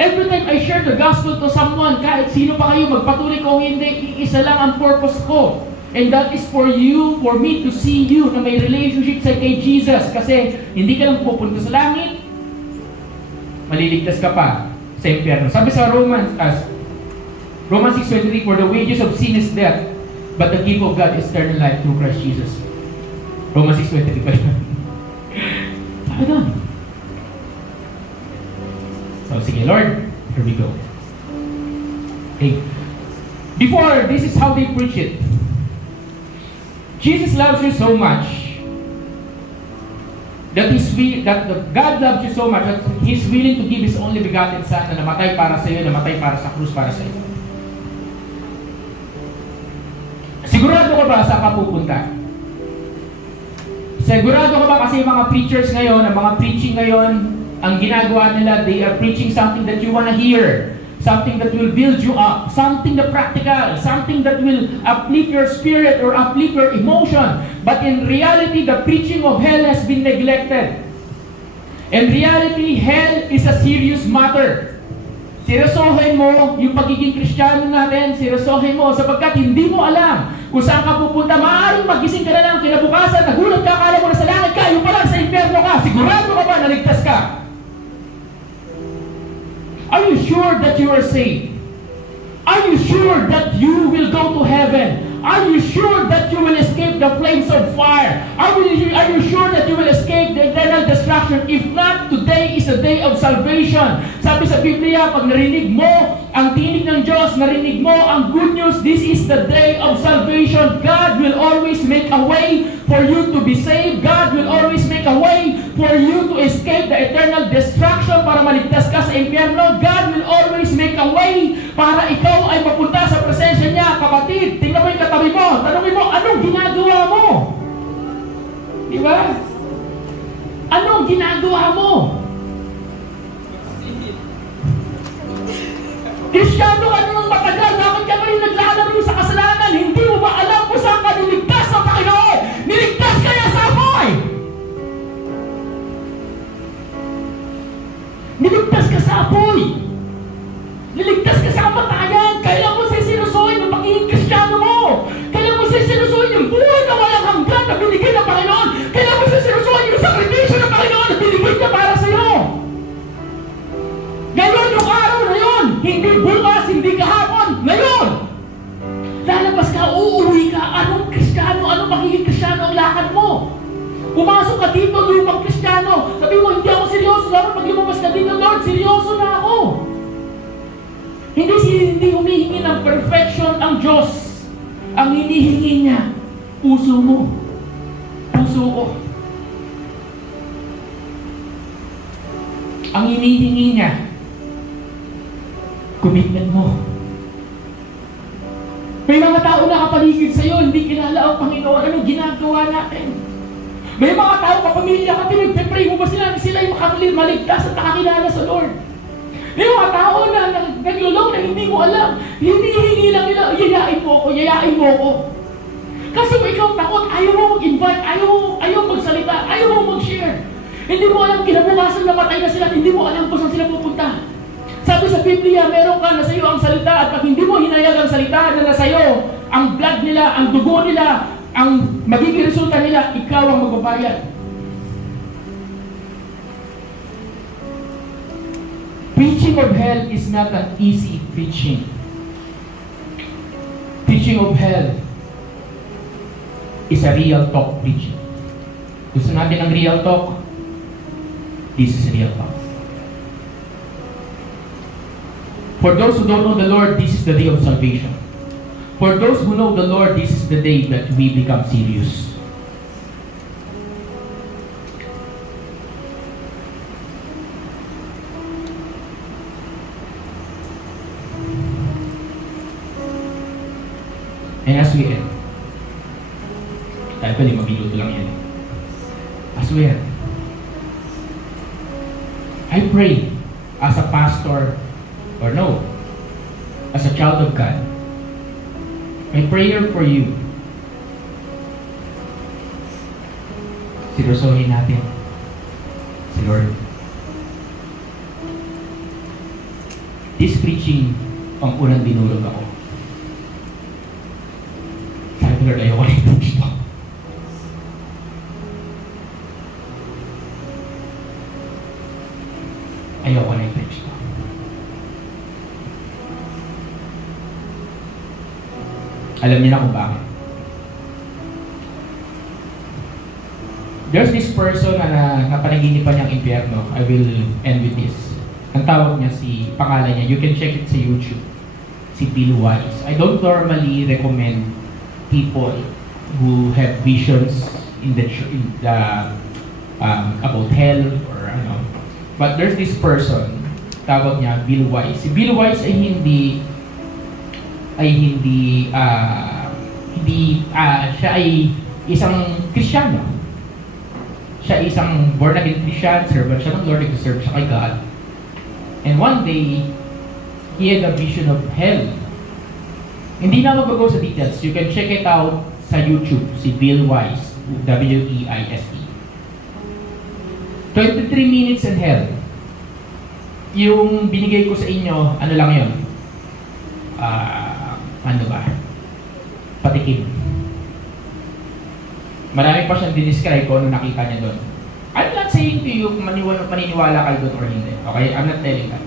Every time I share the gospel to someone, kahit sino pa kayo, magpatuloy ko hindi, iisa lang ang purpose ko. And that is for you, for me to see you na may relationship sa kay Jesus. Kasi hindi ka lang pupunta sa langit, maliligtas ka pa sa impyerno. Sabi sa Romans 6:23, for the wages of sin is death, but the gift of God is eternal life through Christ Jesus. Romans 6:23 pa yun. Sabi doon. So, sige, Lord, here we go. Okay. Before, this is how they preach it. Jesus loves you so much that God loves you so much that He's willing to give His only begotten Son na namatay para sa iyo, namatay para sa krus para sa iyo. Sigurado ka ba saan ka pupunta? Sigurado ka ba kasi mga preachers ngayon, ang mga preaching ngayon, ang ginagawa nila, they are preaching something that you want to hear. Something that will build you up. Something that practical. Something that will uplift your spirit or uplift your emotion. But in reality, the preaching of hell has been neglected. In reality, hell is a serious matter. Seryosohin mo yung pagiging Kristiyano natin. Seryosohin mo sapagkat hindi mo alam kung saan ka pupunta. Maaaring magising ka na lang kinabukasan, nagulat ka, akala mo na sa langit ka, yung pala sa impyerno ka. Sigurado ka ba na ligtas ka? Are you sure that you are saved? Are you sure that you will go to heaven? Are you sure that you will escape the flames of fire? Are you sure that you will escape the eternal destruction? If not, today is a day of salvation. Sabi sa Biblia, pag narinig mo ang tinig ng Diyos, narinig mo ang good news, this is the day of salvation. God will always make a way for you to be saved. God will always make a way for you to escape the eternal destruction para maligtas ka sa impyerno. God will always make a way para ikaw ay mapunta sa presensya niya. Kapatid, tingnan mo yung katabi mo. Tanungin mo, anong ginagawa mo? Di ba? Anong ginagawa mo? Kristiyano, ano nang matagal? Bakit ka rin naglalaro sa kasalanan? Hindi mo ba alam kung saan ka niligtas sa Panginoon? Niligtas ka niya sa apoy! Niligtas ka sa apoy! Niligtas ka sa kamatayan! Kailan mo sinusuhin yung pagiging Kristiyano mo? Kailan mo sinusuhin yung buhay na walang hanggan na binigay ng Panginoon? Kailan mo sinusuhin yung sakripisyo ng Panginoon na binigay niya para sa iyo? Ngayon yung araw na yun! Hindi bukas, hindi kahapon! Ngayon! Lalabas ka, uuwi ka, anong Kristiyano, anong magiging Kristiyano ang lakad mo? Pumasok ka dito, lumang Kristiyano. Sabi mo, hindi ako seryoso. Dapat pag lumabas ka dito, Lord, seryoso na ako. Hindi humihingi ng perfection ang Diyos. Ang hinihingi niya, puso mo. Puso ko. Ang hinihingi niya, commitment mo. May mga tao na kapaligid sa'yo, hindi kilala ang Panginoon. Anong ginagawa natin? May mga tao kapamilya ka, pinagpipray mo ba sila yung maligtas at nakakilala sa Lord? May mga tao na naglulong na hindi mo alam. Hinihingi lang nila, yayain mo ako. Kasi kung ikaw takot, ayaw mo mag-invite, ayaw magsalita, ayaw mo mag-share. Hindi mo alam, kinabukasan namatay na sila at hindi mo alam kung saan sila pupunta. Sabi sa Biblia, meron ka na sa iyo ang salita at pag hindi mo hinayag ang salita na nasa iyo, ang blood nila, ang dugo nila, ang magiging resulta nila, ikaw ang magbabayad. Preaching of hell is not an easy preaching. Preaching of hell is a real talk preaching. Gusto natin ang real talk? This is real talk. For those who don't know the Lord, this is the day of salvation. For those who know the Lord, this is the day that we become serious. And as we end, dahil pa 5 minuto lang yan. As we end, I pray as a pastor, or no, as a child of God, my prayer for you, seryosohin natin si Lord. This preaching, ang unang dinulog ako. Sabi ko, Lord, ayoko na i-preach to. Ayoko na i-preach to. Alam niyo na kung bakit. There's this person na napanaginipan niyang impyerno. I will end with this. Ang tawag niya, pangalan niya, you can check it sa YouTube, si Bill Wise. I don't normally recommend people who have visions about hell or ano. But there's this person, tawag niya Bill Wise. Si Bill Wise ay siya ay isang Kristiyano. Siya ay isang born again Christian, servant siya ng Lord, nag-serve siya kay God. And one day, he had a vision of hell. Hindi na mag-go sa details. You can check it out sa YouTube, si Bill Wise, W-E-I-S-E. 23 minutes in hell. Yung binigay ko sa inyo, ano lang yun? Ano ba? Patikim. Marami pa siyang dinescribe ko ano nakita niya doon. I'm not saying to you kung maniniwala kayo doon or hindi. Okay? I'm not telling that.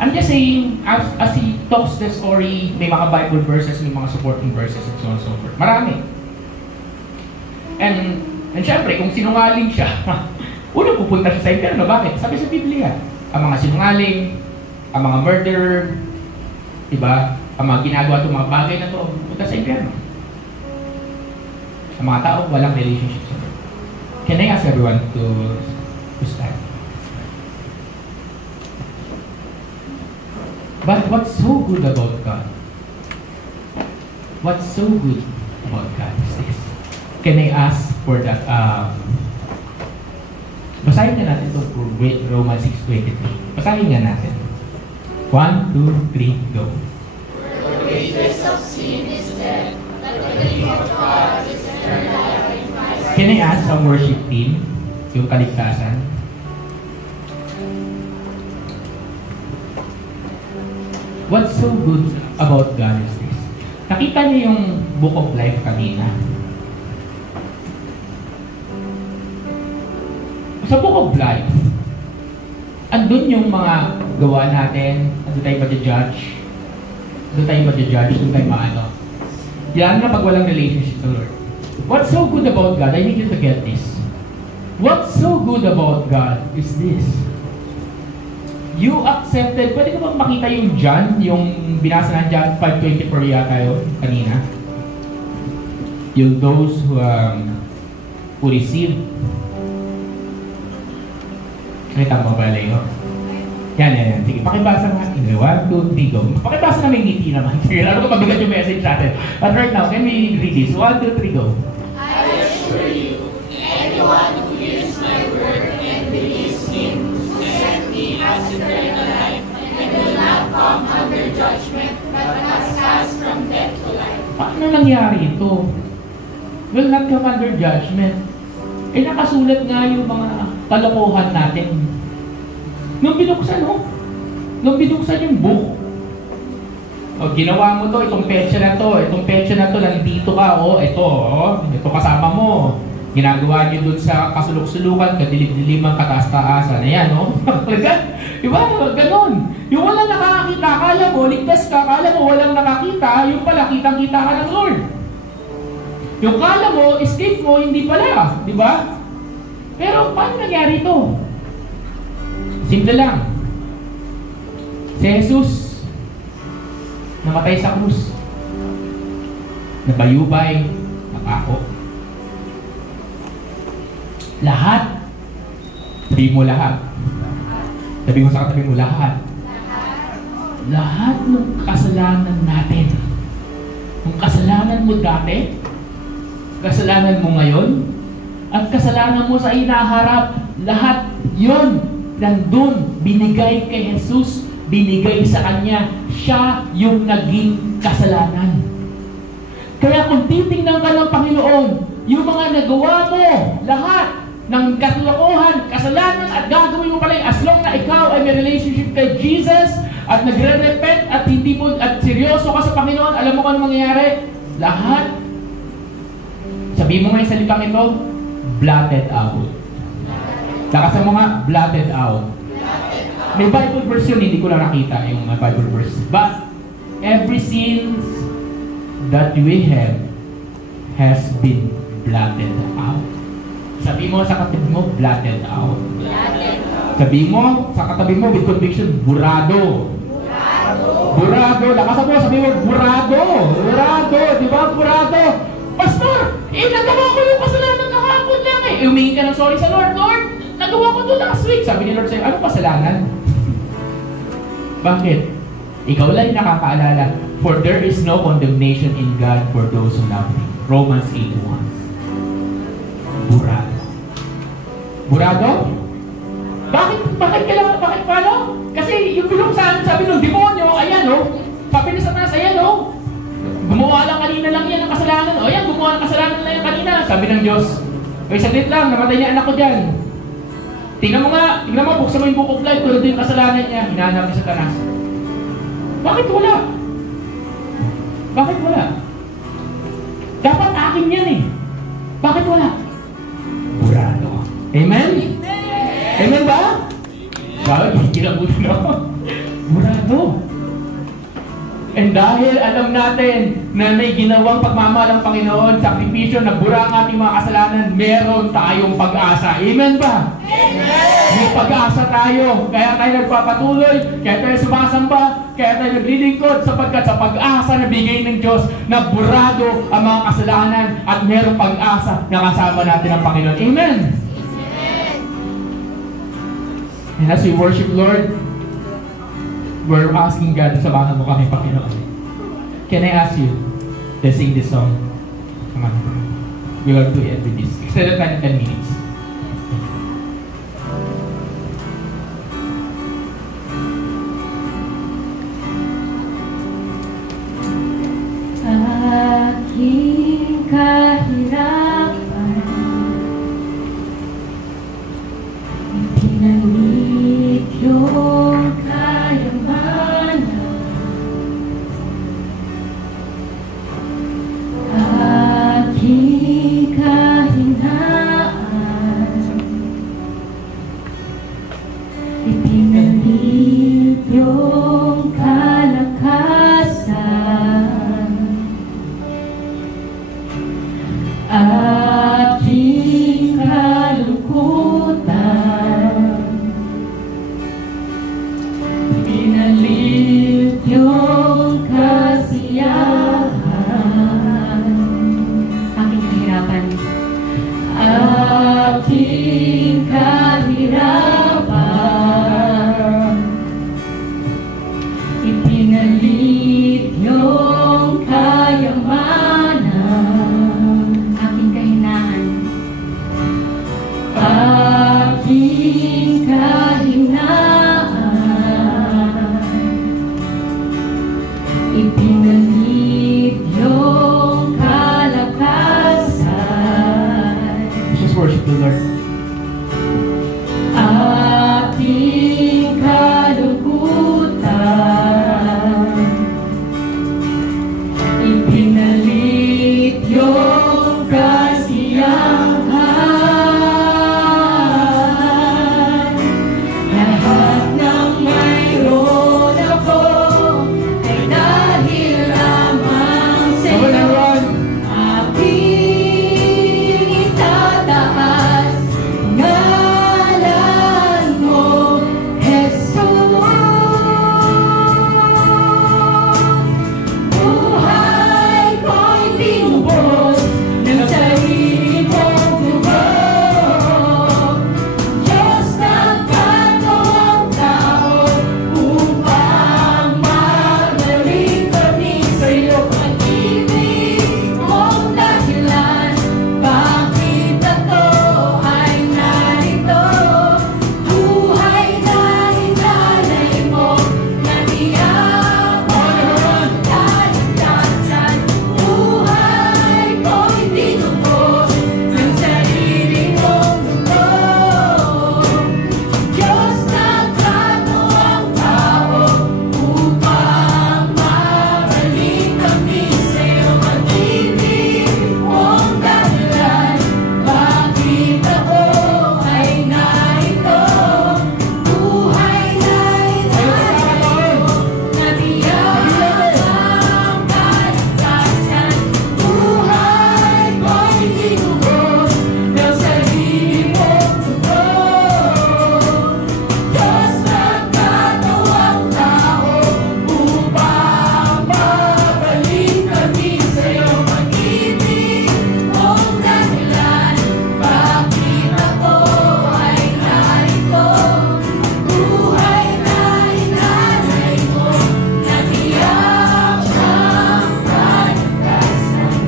I'm just saying, as he talks the story, may mga Bible verses, may mga supporting verses, and so on and so forth. Marami. And syempre, kung sinungaling siya, unang pupunta siya sa impyerno. Bakit? Sabi sa Biblia, ang mga sinungaling, ang mga murderer, diba? Ang mga ginagawa itong mga bagay na ito, pupunta sa impyerno. Ang mga tao, walang relationship sa Lord. Can I ask everyone to stand? But what's so good about God? What's so good about God is this. Can I ask for that? Basahin nga natin itong Romans 6:23. Basahin nga natin. 1, 2, 3, go. For the wages of sin is death, but the gift of God is eternal life in Christ. Can I ask ang worship team, yung kaligtasan? What's so good about God is this. Nakita niyo yung Book of Life kanina? Sa Book of Life, andun yung mga gawa natin, andun tayo ma-judge, andun tayo maano. Yan na pag walang relationship sa Lord. What's so good about God? I need you to get this. What's so good about God is this. You accepted, pwede ka bang makita yung John, yung binasa ng John 5:24 yata yun, kanina? Yung those who receive. Nakita mo ba, Leo? Yan. Sige, pakibasa nga. 1, 2, 3, go. Pakibasa na may ngiti naman. Sige, lalo ko mabigat yung message natin. But right now, can we read this? 1, 2, 3, go. I assure you, anyone who hears my word and believes him who sent me has eternal life and will not come under judgment, but has passed from death to life. Paano nangyari ito? will not come under judgment. Eh nakasulat nga yung mga kalokohan natin. Nung binuksan, nung binuksan yung book, ginawa mo to, itong petsa na to, nandito ka, ito kasama mo. Ginagawa niyo dun sa kasulok-sulukan, kadilim-diliman, kataas-taasan. Ayan, Diba? Ganon. Yung walang nakakita, akala mo, ligtas ka, akala mo walang nakakita, yung pala, kitang-kita ka ng Lord. Yung akala mo, escape mo, hindi pala. Diba? Pero, paano nangyari ito? Simple lang. Si Jesus, namatay sa krus. Nabayubay, nakako. Lahat. Sabi mo lahat. Sabi mo sa katabi mo lahat. Lahat ng kasalanan natin. Yung kasalanan mo dati, kasalanan mo ngayon, at kasalanan mo sa inaharap, lahat yun nandun, binigay kay Jesus, binigay sa Kanya. Siya yung naging kasalanan. Kaya kung titingnan ka ng Panginoon, yung mga nagawa mo, lahat ng kalokohan, kasalanan, at gagawin mo pala as long na ikaw ay may relationship kay Jesus at nagre-repent at hindi mo at seryoso ka sa Panginoon, alam mo kung ano mangyayari? Lahat, sabihin mo nga yung salitang ito, blotted out. Lakasan mo nga, blotted out. May Bible verse yun, hindi ko lang nakita yung Bible verse. But every sin that we have has been blotted out. Sabi mo sa katabi mo, blotted out. Sabi mo sa katabi mo with conviction, burado. Burado. Lakasan mo, sabi mo, burado. Burado. Di ba? Burado. Pastor, nagawa ko yung kasalanan kahapon lang humingi ka ng sorry sa Lord. Lord, nagawa ko to last week. Sabi ni Lord sa'yo, ano kasalanan? Bakit? Ikaw lang yung nakakaalala. For there is no condemnation in God for those who love Him. Romans 8:1. Burado. Burado? Bakit kailangan? Bakit paano? Kasi yung bilong sa akin, sabi ng demonyo, ayan sabi ni Satanas, ayan gumawa lang kanina lang yan ng kasalanan. Ayan, gumawa ng kasalanan lang yan kanina. Sabi ng Diyos, saglit lang, namatay niya anak ko dyan. Tingnan mo, buksan mo yung book of life, tulad yung kasalanan niya, hinahanap ni Satanas. Bakit wala? Bakit wala? Dapat akin yan Bakit wala? Burado. Amen? Amen ba? Bakit? Hindi lang Burado. And dahil alam natin na may ginawang pagmamahal ng Panginoon, sakripisyo na bura ang ating mga kasalanan, meron tayong pag-asa. Amen ba? Amen! May pag-asa tayo. Kaya tayo nagpapatuloy, kaya tayo sumasamba, kaya tayo naglilingkod sapagkat sa pag-asa na bigay ng Diyos na burado ang mga kasalanan at merong pag-asa na kasama natin ang Panginoon. Amen! Amen! And as we worship Lord, we're asking God, samahan mo kami, Panginoon. Can I ask you to sing this song? Come on. We will do it with this. Extended time 10 minutes. Aking kahirapan, pinanit yung yung kalakasan.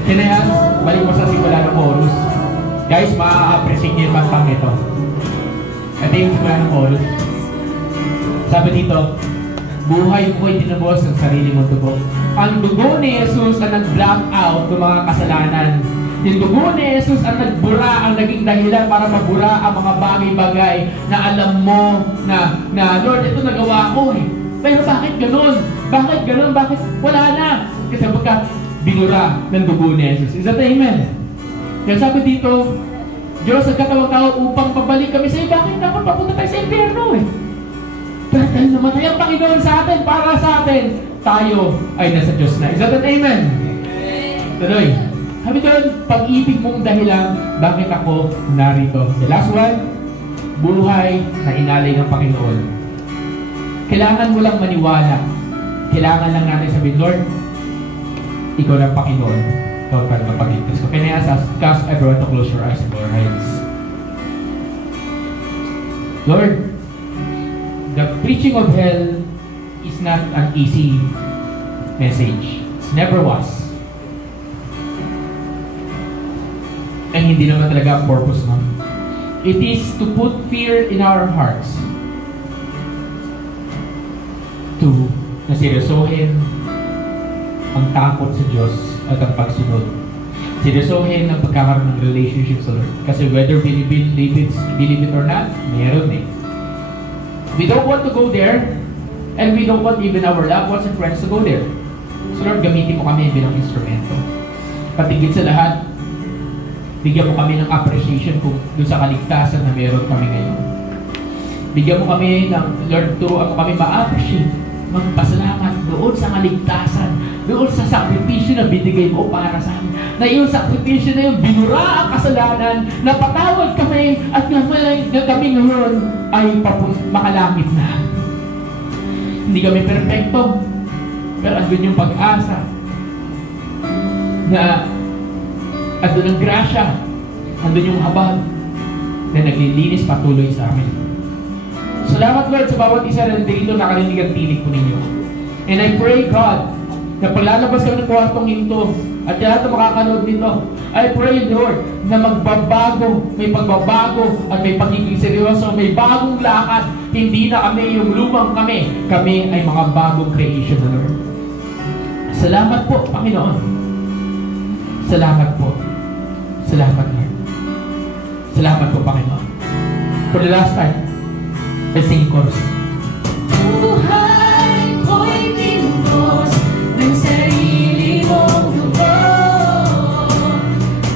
Can I ask, balik mo sa simula ng chorus. Guys, ma-appreciate niyo yung kantang ito. Ito yung simula ng chorus. Sabi dito, buhay ko'y tinubos ng sarili mong dugo. Ang dugo ni Jesus ang nag-block out ng mga kasalanan. Yung dugo ni Jesus ang nagbura, ang naging dahilan para magbura ang mga bagay-bagay na alam mo na Lord, ito nagawa ko eh. Pero bakit ganun? Bakit ganun? Bakit wala na? Kasi pagka binura ng dugo ni Jesus. Is that amen? Kaya sabi dito, Diyos, nagkatawag-tawag upang pabalik kami sa iyo. Bakit dapat papunta tayo sa impyerno eh? Pero dahil namatay ang Panginoon sa atin, para sa atin, tayo ay nasa Diyos na. Is that an amen? Tuloy. Sabi doon, pag-ibig mong dahilan, bakit ako narito? The last one, buhay na inalay ng Panginoon. Kailangan mo lang maniwala. Kailangan lang natin sabihin, Lord, ikaw ng Panginoon. Ikaw ka na mapagligtas ko. Can I ask everyone to close your eyes and bow your heads? Lord, the preaching of hell is not an easy message. It never was. And hindi naman talaga ang purpose nun. It is to put fear in our hearts. To naseryosohin ang takot sa Diyos at ang pagsunod. Seryosohin ang pagkakaroon ng relationship sa Lord. Kasi whether believe it or not, meron eh. We don't want to go there, and we don't want even our loved ones and friends to go there. So Lord, gamitin mo kami bilang instrumento. Patigit sa lahat, bigyan mo kami ng appreciation kung doon sa kaligtasan na meron kami ngayon. Bigyan mo kami ng, Lord, turuan mo kami ma-appreciate, magpasalamat doon sa kaligtasan, doon sa sakripisyo na binigay mo para sa amin. Na yung sakripisyo na yung binura ang kasalanan, napatawad kami, at kami ngayon ay makalangit na. Hindi kami perfecto, pero andun yung pag-asa na andun ang grasya, andun yung habag na naglilinis patuloy sa amin. Salamat Lord sa bawat isa na dito nakarinig ang tinig po ninyo. And I pray God na paglalabas kami ng kwartong ito at lahat na makakanood nito, I pray Lord na magbabago, may pagbabago at may pagiging seryoso, may bagong lakad. Hindi na kami yung lumang kami ay mga bagong creation na Lord. Salamat po Panginoon. Salamat po. Salamat Lord. Salamat po Panginoon. For the last time, let's sing chorus. Buhay ko'y tinubos ng sarili mong dugo.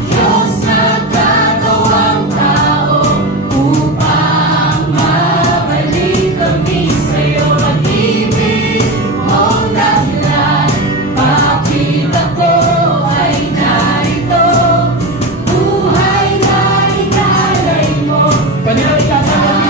Diyos nagkatawang tao upang mabalik kami sa'yo. Pag-ibig mong dahilan, bakit ako ay narito? Buhay na inalay mo. Panilang ikasama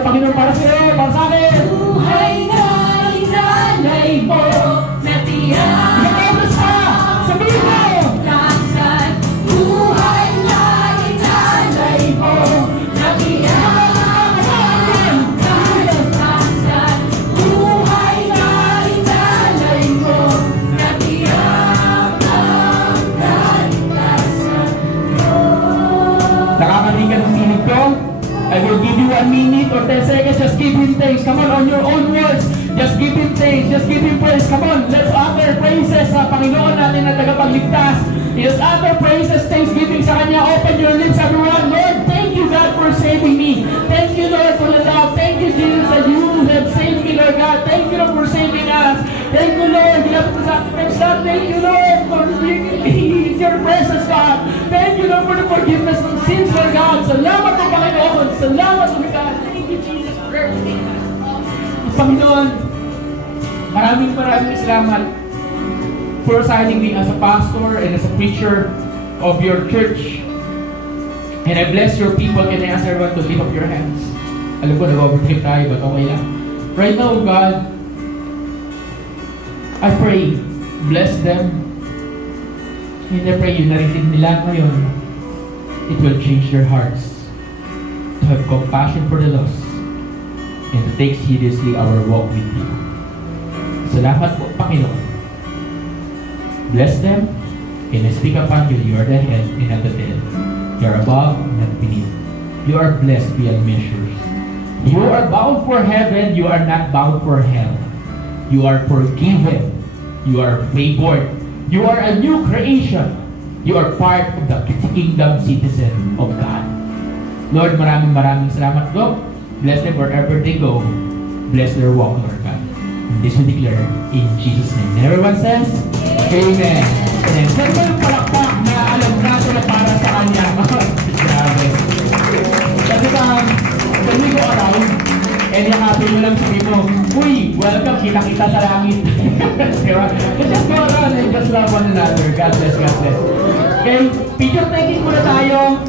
Panginoon para sa iyo, para sa akin. Buhay na inalay mo, natiyak sabihin mo! Laksan. Buhay na inalay mo, natiyak Laksan. Buhay na inalay mo, natiyak ang kaligtasan mo. Nakakarinig ka ng tinig ko? I will give you 1 minute or 10 seconds. Just give Him thanks. Come on your own words. Just give Him thanks. Just give Him praise. Come on, let's utter praises sa Panginoon natin na tagapagligtas. Let's utter praises, thanksgiving sa Kanya. Open your lips, everyone. Lord, thank you, God, for saving me. Thank you, Lord, for the love. Thank you, Jesus, that you have saved me, Lord God. Thank you, Lord, for saving us. Thank you, Lord. You have to sacrifice God. Thank you, Lord, for bringing me in your presence, God. Thank you, Lord, for the forgiveness of sins, Lord God. Salamat po, Panginoon. Salamat po, God. Thank you, Jesus, for everything. Panginoon, maraming salamat for assigning me as a pastor and as a preacher of your church. And I bless your people. Can I ask everyone to lift up your hands? Alam ko, nag-overtrip tayo, but okay lang. Right now, God, I pray, bless them. And I pray yun, narinig nila ngayon, it will change their hearts to have compassion for the lost and to take seriously our walk with you. Salamat po, Panginoon. Bless them, and I speak upon you. You are the head and not the tail. You are above, not beneath. You are blessed beyond measures. You are bound for heaven. You are not bound for hell. You are forgiven. You are favored. You are a new creation. You are part of the kingdom citizen of God. Lord, maraming salamat, Lord. Bless them wherever they go. Bless their walk, Lord God. And this we declare in Jesus' name. And everyone says, Amen. And saan mo yung palakpak na alam natin na para sa Kanya? Grabe. Kasi when we go around, and yakapin mo lang sabi mo, uy, welcome, kita-kita sa langit. Diba? So just go around and just love one another. God bless, God bless. Okay, picture taking muna tayo.